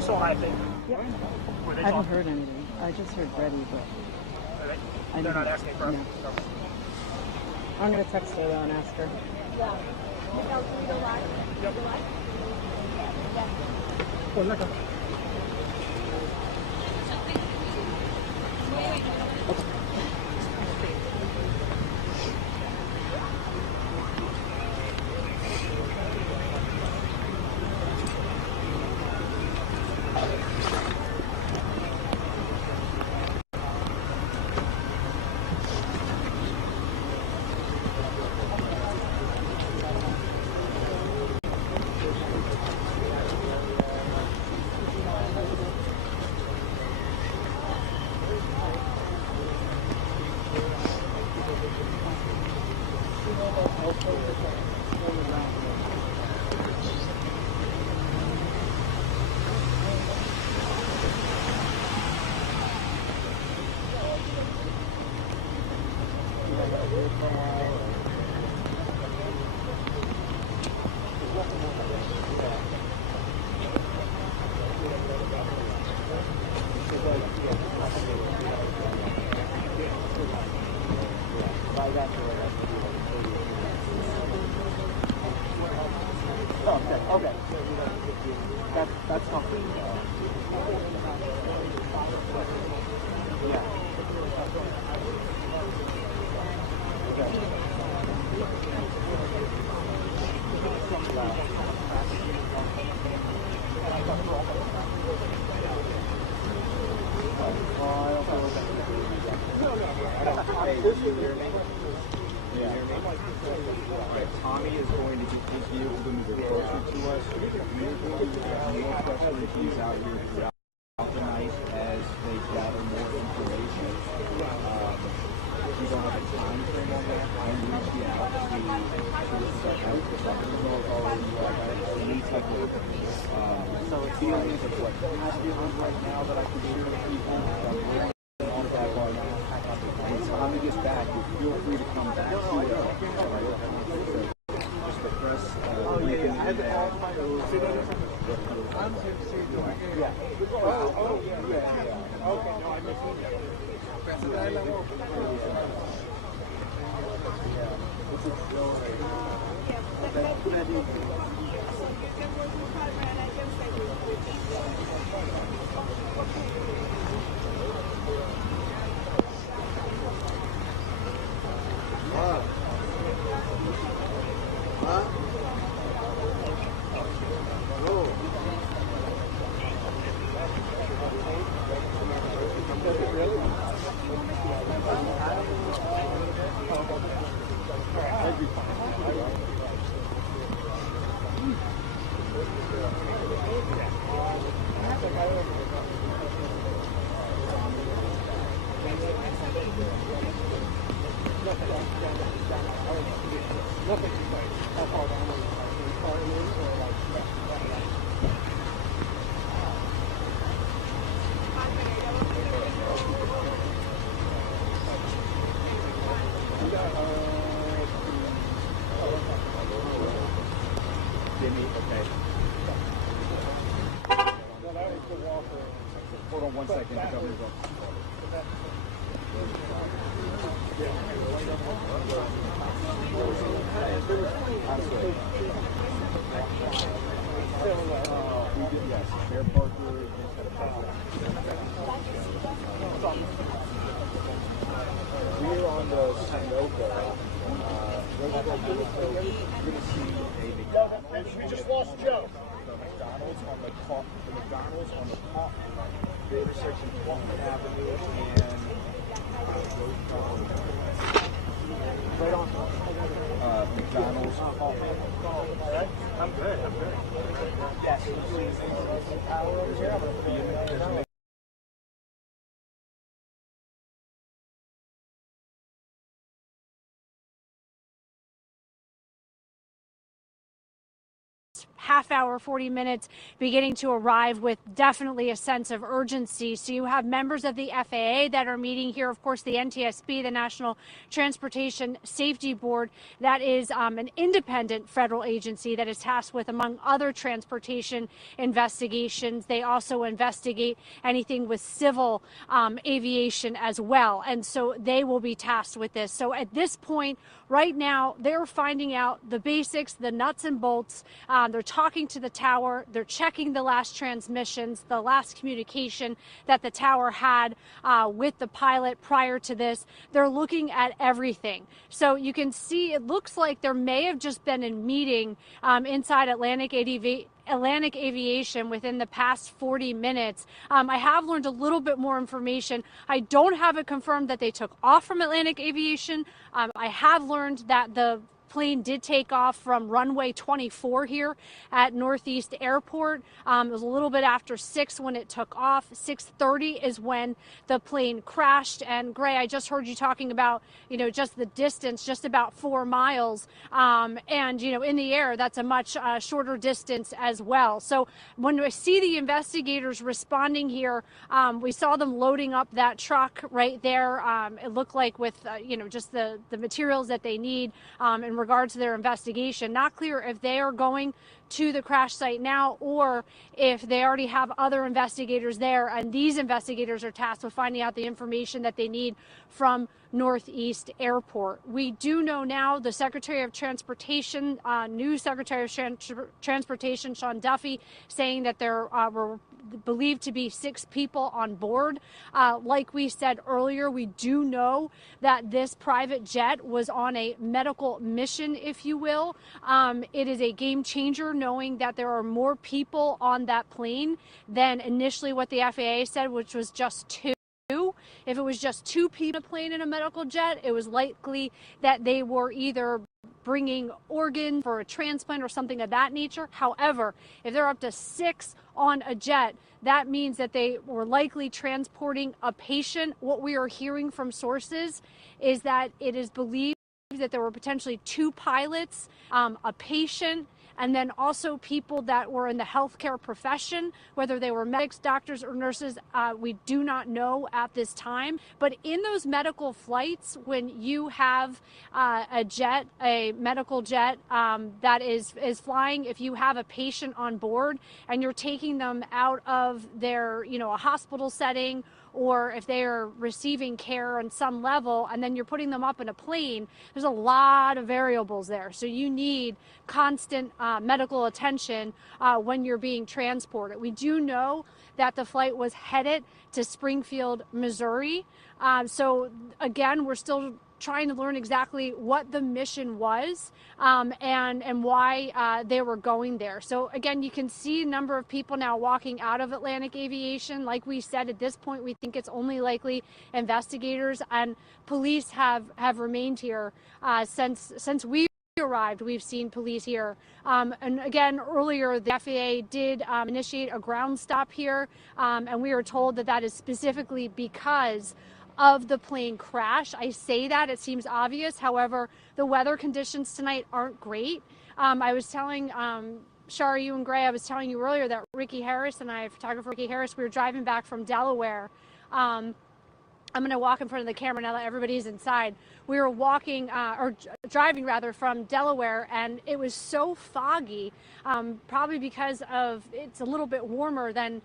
So I think. Yep. I haven't heard anything. I just heard ready, but they're not asking for it. No. I'm gonna text her though and ask her. Yep. Okay. That's something. Yeah. Hey, do you hear me? Yeah. Alright, Tommy is going to get his vehicle to move closer to us. We're going to have more press releases out here throughout the night as they gather more information. We don't have a time frame on that. I'm reaching out to any type of feelings of what he's feeling right now that I can share with people. When Tommy gets back, feel free to come back here. Just the press. I had to ask my I'm here to see you doing it. Yeah. Oh, yeah. Okay, no, I missed it. This is so hold on 1 second. The governor's up. Absolutely. We did, yes. Bear Parker. We're on the Sunoco. You're going to see a McDonald's. We just lost Joe. The McDonald's on the top. The McDonald's on the top. The intersection of Walton Avenue and right on McDonald's. I'm good. Yes. There's a half hour, 40 minutes, beginning to arrive with definitely a sense of urgency. So you have members of the FAA that are meeting here. Of course, the NTSB, the National Transportation Safety Board, that is an independent federal agency that is tasked with, among other transportation investigations. They also investigate anything with civil aviation as well. And so they will be tasked with this. So at this point, right now, they're finding out the basics, the nuts and bolts. They're talking to the tower. They're checking the last transmissions, the last communication that the tower had with the pilot prior to this. They're looking at everything. So you can see it looks like there may have just been a meeting inside Atlantic Aviation within the past 40 minutes. I have learned a little bit more information. I don't have it confirmed that they took off from Atlantic Aviation. I have learned that the plane did take off from runway 24 here at Northeast Airport. It was a little bit after 6 when it took off. 6:30 is when the plane crashed. And Gray, I just heard you talking about, just the distance, just about 4 miles. And, in the air, that's a much shorter distance as well. So when I see the investigators responding here, we saw them loading up that truck right there. It looked like with, just the materials that they need in regards to their investigation. Not clear if they are going to the crash site now or if they already have other investigators there, and these investigators are tasked with finding out the information that they need from Northeast Airport. We do know now the Secretary of Transportation, new Secretary of Transportation, Sean Duffy, saying that there were believed to be 6 people on board. Like we said earlier, we do know that this private jet was on a medical mission, if you will. It is a game changer knowing that there are more people on that plane than initially what the FAA said, which was just 2. If it was just 2 people on a plane in a medical jet, it was likely that they were either bringing organs for a transplant or something of that nature. However, if they're up to 6 on a jet, that means that they were likely transporting a patient. What we are hearing from sources is that it is believed that there were potentially 2 pilots, a patient, and then also people that were in the healthcare profession, whether they were medics, doctors, or nurses, we do not know at this time. But in those medical flights, when you have a medical jet that is flying, if you have a patient on board and you're taking them out of their, a hospital setting, or if they are receiving care on some level, and then you're putting them up in a plane, there's a lot of variables there. So you need constant medical attention when you're being transported. We do know that the flight was headed to Springfield, Missouri. So again, we're still trying to learn exactly what the mission was and why they were going there. So again, you can see a number of people now walking out of Atlantic Aviation. Like we said, at this point, we think it's only likely investigators, and police have remained here since we arrived. We've seen police here. And again, earlier, the FAA did initiate a ground stop here, and we are told that that is specifically because of the plane crash. I say that, it seems obvious. However, the weather conditions tonight aren't great. I was telling Shara, you and Gray, I was telling you earlier that Ricky Harris and I, photographer Ricky Harris, we were driving back from Delaware I'm going to walk in front of the camera now that everybody's inside. We were walking, or driving rather, from Delaware, and it was so foggy, probably because of it's a little bit warmer than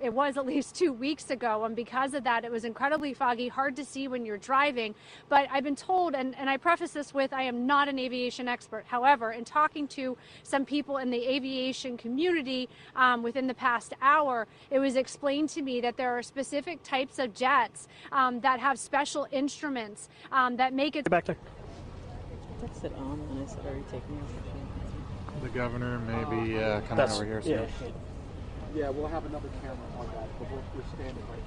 it was at least 2 weeks ago. And because of that, it was incredibly foggy, hard to see when you're driving. But I've been told, and I preface this with, I am not an aviation expert. However, in talking to some people in the aviation community within the past hour, it was explained to me that there are specific types of jets that have special instruments that make it. Back there. I texted on and I said, are you taking us? The governor may be coming over here soon. Yeah, we'll have another camera on that, but we're standing right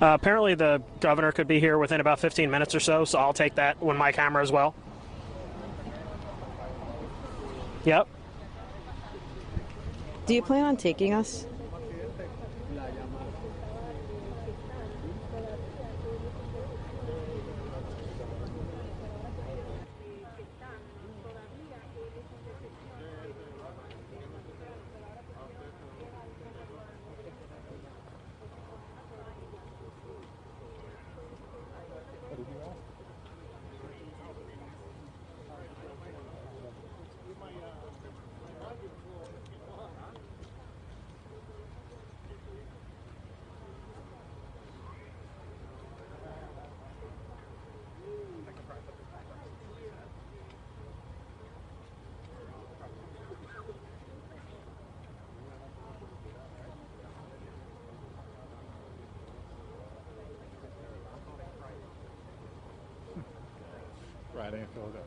now. Apparently the governor could be here within about 15 minutes or so, so I'll take that when my camera as well. Yep. Do you plan on taking us? Friday in Philadelphia.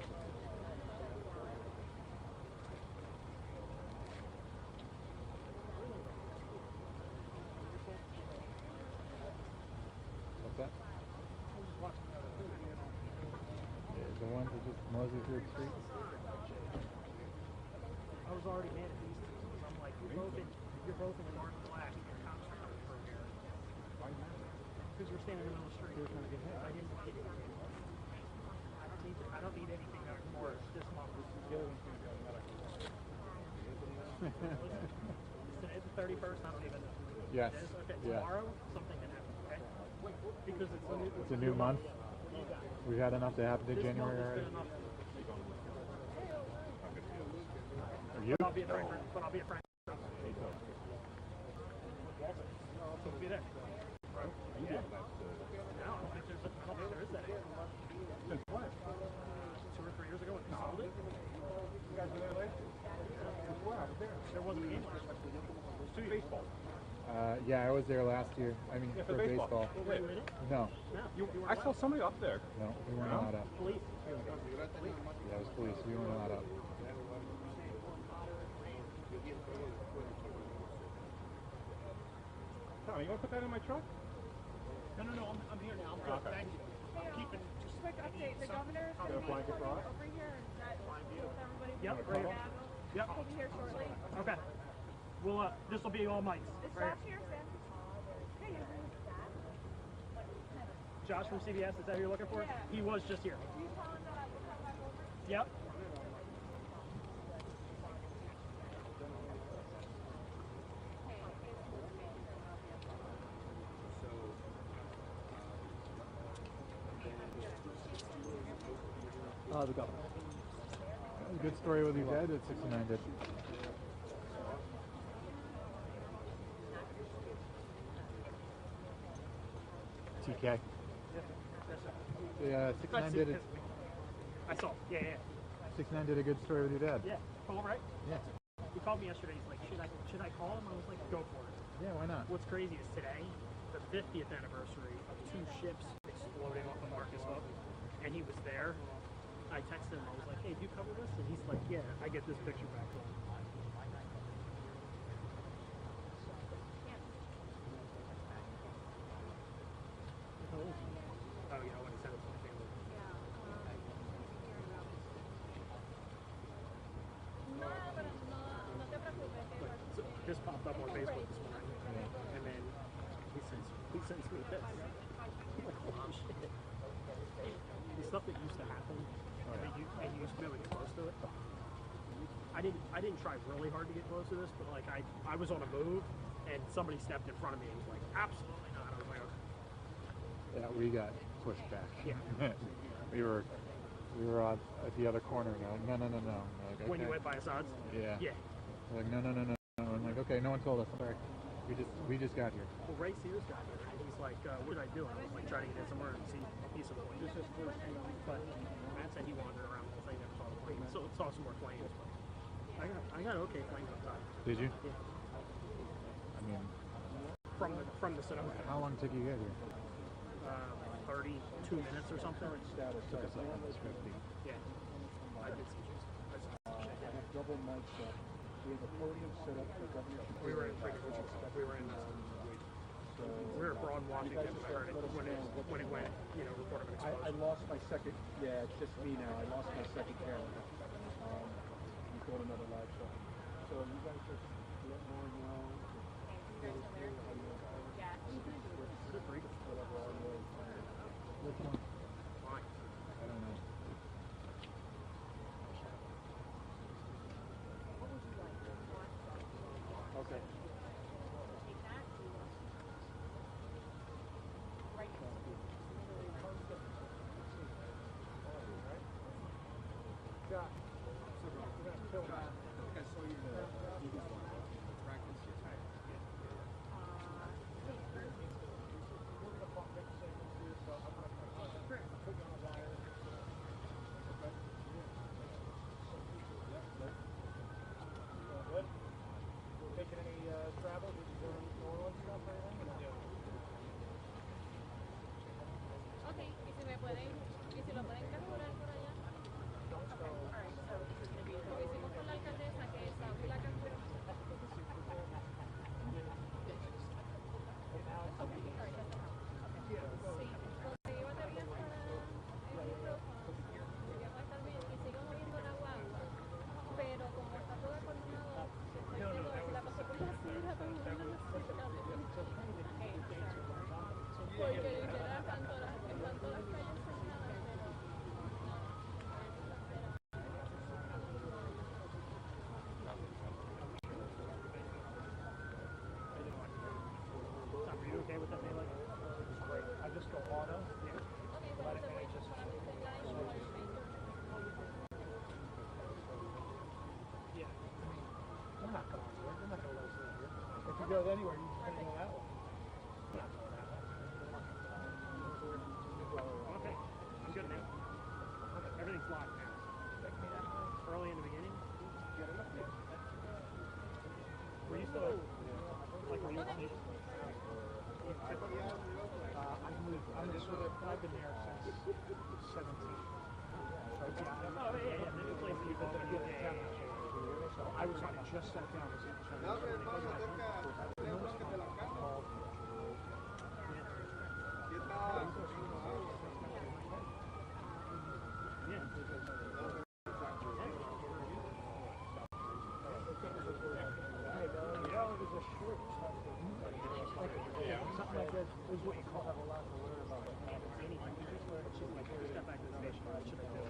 What's that? The ones that just mosey through the streets? I was already mad at these two. I'm like, you're both in the dark black. Your cops are coming from here. Because we're standing in the middle of the street. I didn't get it. I don't need anything more this month. It's the 31st. I don't even know. Yes. Okay, Yeah. tomorrow something can happen. Okay. Because It's a new month. We've had enough to happen to January already. Are you? But I'll be a friend. So we'll be there. Yeah. I don't think there is that. Since when? 2 or 3 years ago when we sold it. You guys were there last year? There wasn't a game last year. It was 2 years. Baseball. Yeah, I was there last year. I mean, for baseball. Were you in it? No. I saw somebody up there. No, we weren't allowed up. Police. Yeah, it was police. We weren't allowed up. Tom, you want to put that in my truck? No, I'm here now. I'm good. Okay. Thank you. Keeping just quick update. The governor's Got a blanket for us? over here. Is that with everybody? Yep. Right. Yep. He'll be here shortly. Okay. Well, this will be all mics. Is Right Josh here, Sam? Hey, Josh from CBS, is that who you're looking for? Yeah. He was just here. you tell him that I will come back over? Yep. The governor. Good story with your dad at 69 did. TK. Yeah, 69 did it. I saw. Yeah. 69 did a good story with your dad. Yeah. All right. Yeah. He called me yesterday. He's like, should I call him? I was like, go for it. Yeah, why not? What's crazy is today, the 50th anniversary of 2 ships exploding off the Marcus Hook, and he was there. I texted him. I was like, hey, do you cover this? And he's like, yeah. I get this picture back home. Oh, yeah, when he sent it to my family. So this popped up on Facebook this morning, and then he sends me this. I'm like, oh shit. The stuff that used to happen, and you used to be able to get close to it. I didn't try really hard to get close to this, but like I was on a move, and somebody stepped in front of me and was like, absolutely not. I was like, okay. Yeah, we got pushed back. Yeah. we were at the other corner now. No. Like, okay. When you went by Assad's? Yeah. Yeah. Like no. I'm like, okay, no one told us. Sorry. We just got here. Well, Ray Sears got here, and he's like, what did I do? And I was like, trying to get in somewhere and see a piece of the plane. But Matt said he wandered around the whole thing, never saw the plane. So saw some more planes. But I got okay planes up top. Did you? Yeah. I mean, from the cinema. How long did you get here? 32 minutes or something. Took us almost 50. Yeah. I did some shit. Double mic set. We have a podium set up for governor. We were in Broad, Washington. I heard it when it went, report of an explosion. I lost my second. Yeah, it's just me now. I lost my second camera. We got another live show. So you guys just let more know. Which one? Fine. I don't know. Okay. Okay with that, Melee? Great. I just go auto. Yeah. But I just yeah. We're not going to. We're not going to let us in here. If you go anywhere, you're just going to go that way. Yeah. Okay. I'm good now. Everything's locked now. Early in the beginning. Were you still were you I've been there since 17. So I was just sat down. Something like this is what you call have a lot to learn about anything. You just learn to step back to the station. What should I do?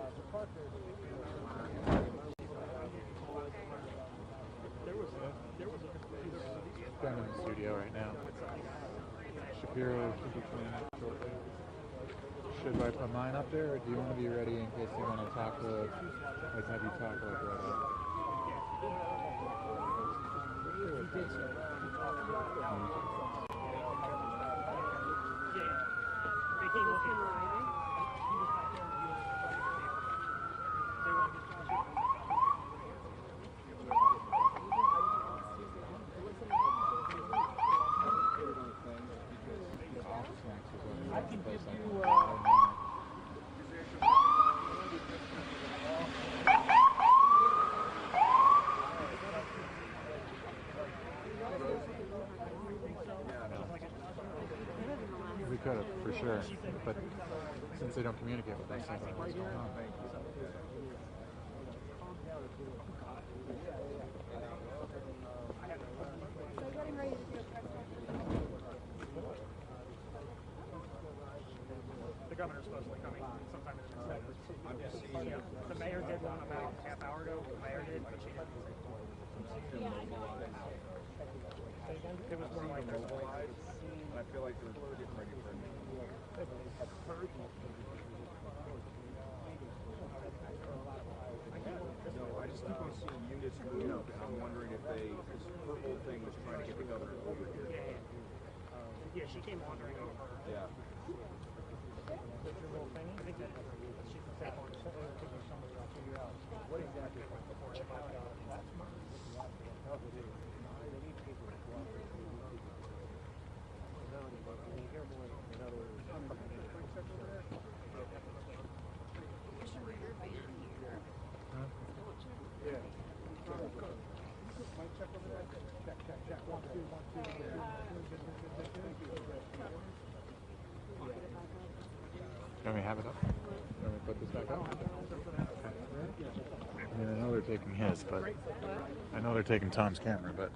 The Parker. There was a I'm in the studio right now. Shapiro should be coming up shortly. Should I put mine up there, or do you want to be ready in case you want to talk to, like, have you talk like that? We could have, for sure, but since they don't communicate with us, I don't know what's going on. The governor's supposedly coming sometime in the next day. Yeah, the mayor did one about a half hour ago. The mayor did, but she didn't. It was more like there's a live. I feel like they're getting ready for me. No, I just keep on seeing units move up, and I'm wondering if they, because her whole thing was trying to get the governor over here. Yeah, she came wandering over. Yeah. With your little thing. I think that she sat on somebody else figure out what exactly went before she might go. Can we have it up? Can we put this back up? I mean, I know they're taking his, but I know they're taking Tom's camera, but.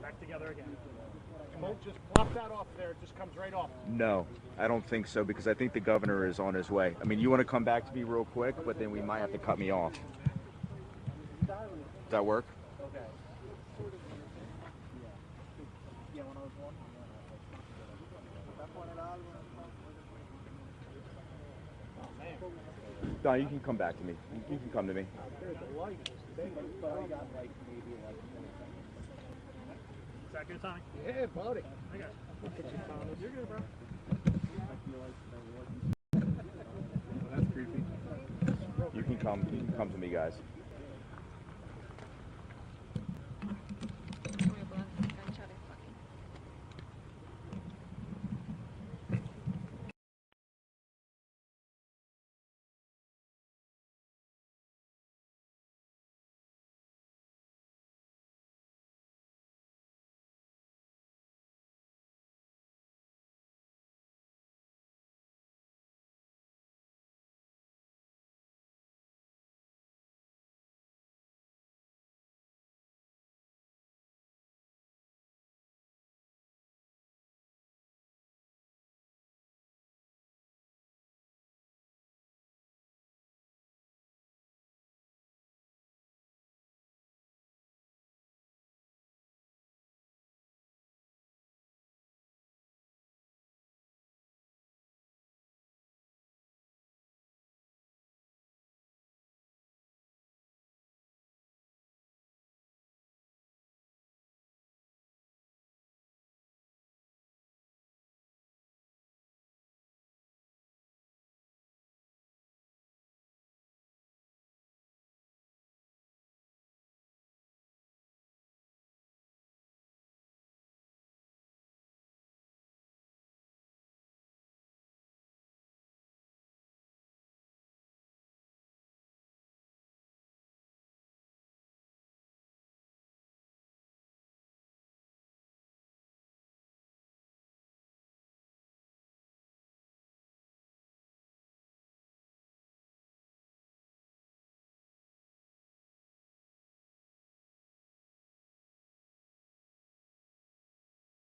Back together again. It won't just plop that off there. It just comes right off. No, I don't think so, because I think the governor is on his way. I mean, you want to come back to me real quick, but then we might have to cut me off. Does that work? Okay. No, you can come back to me. You can come to me. Is that good, Tommy? Yeah, buddy. I got you. You're good, bro. That's creepy. You can come to me, guys.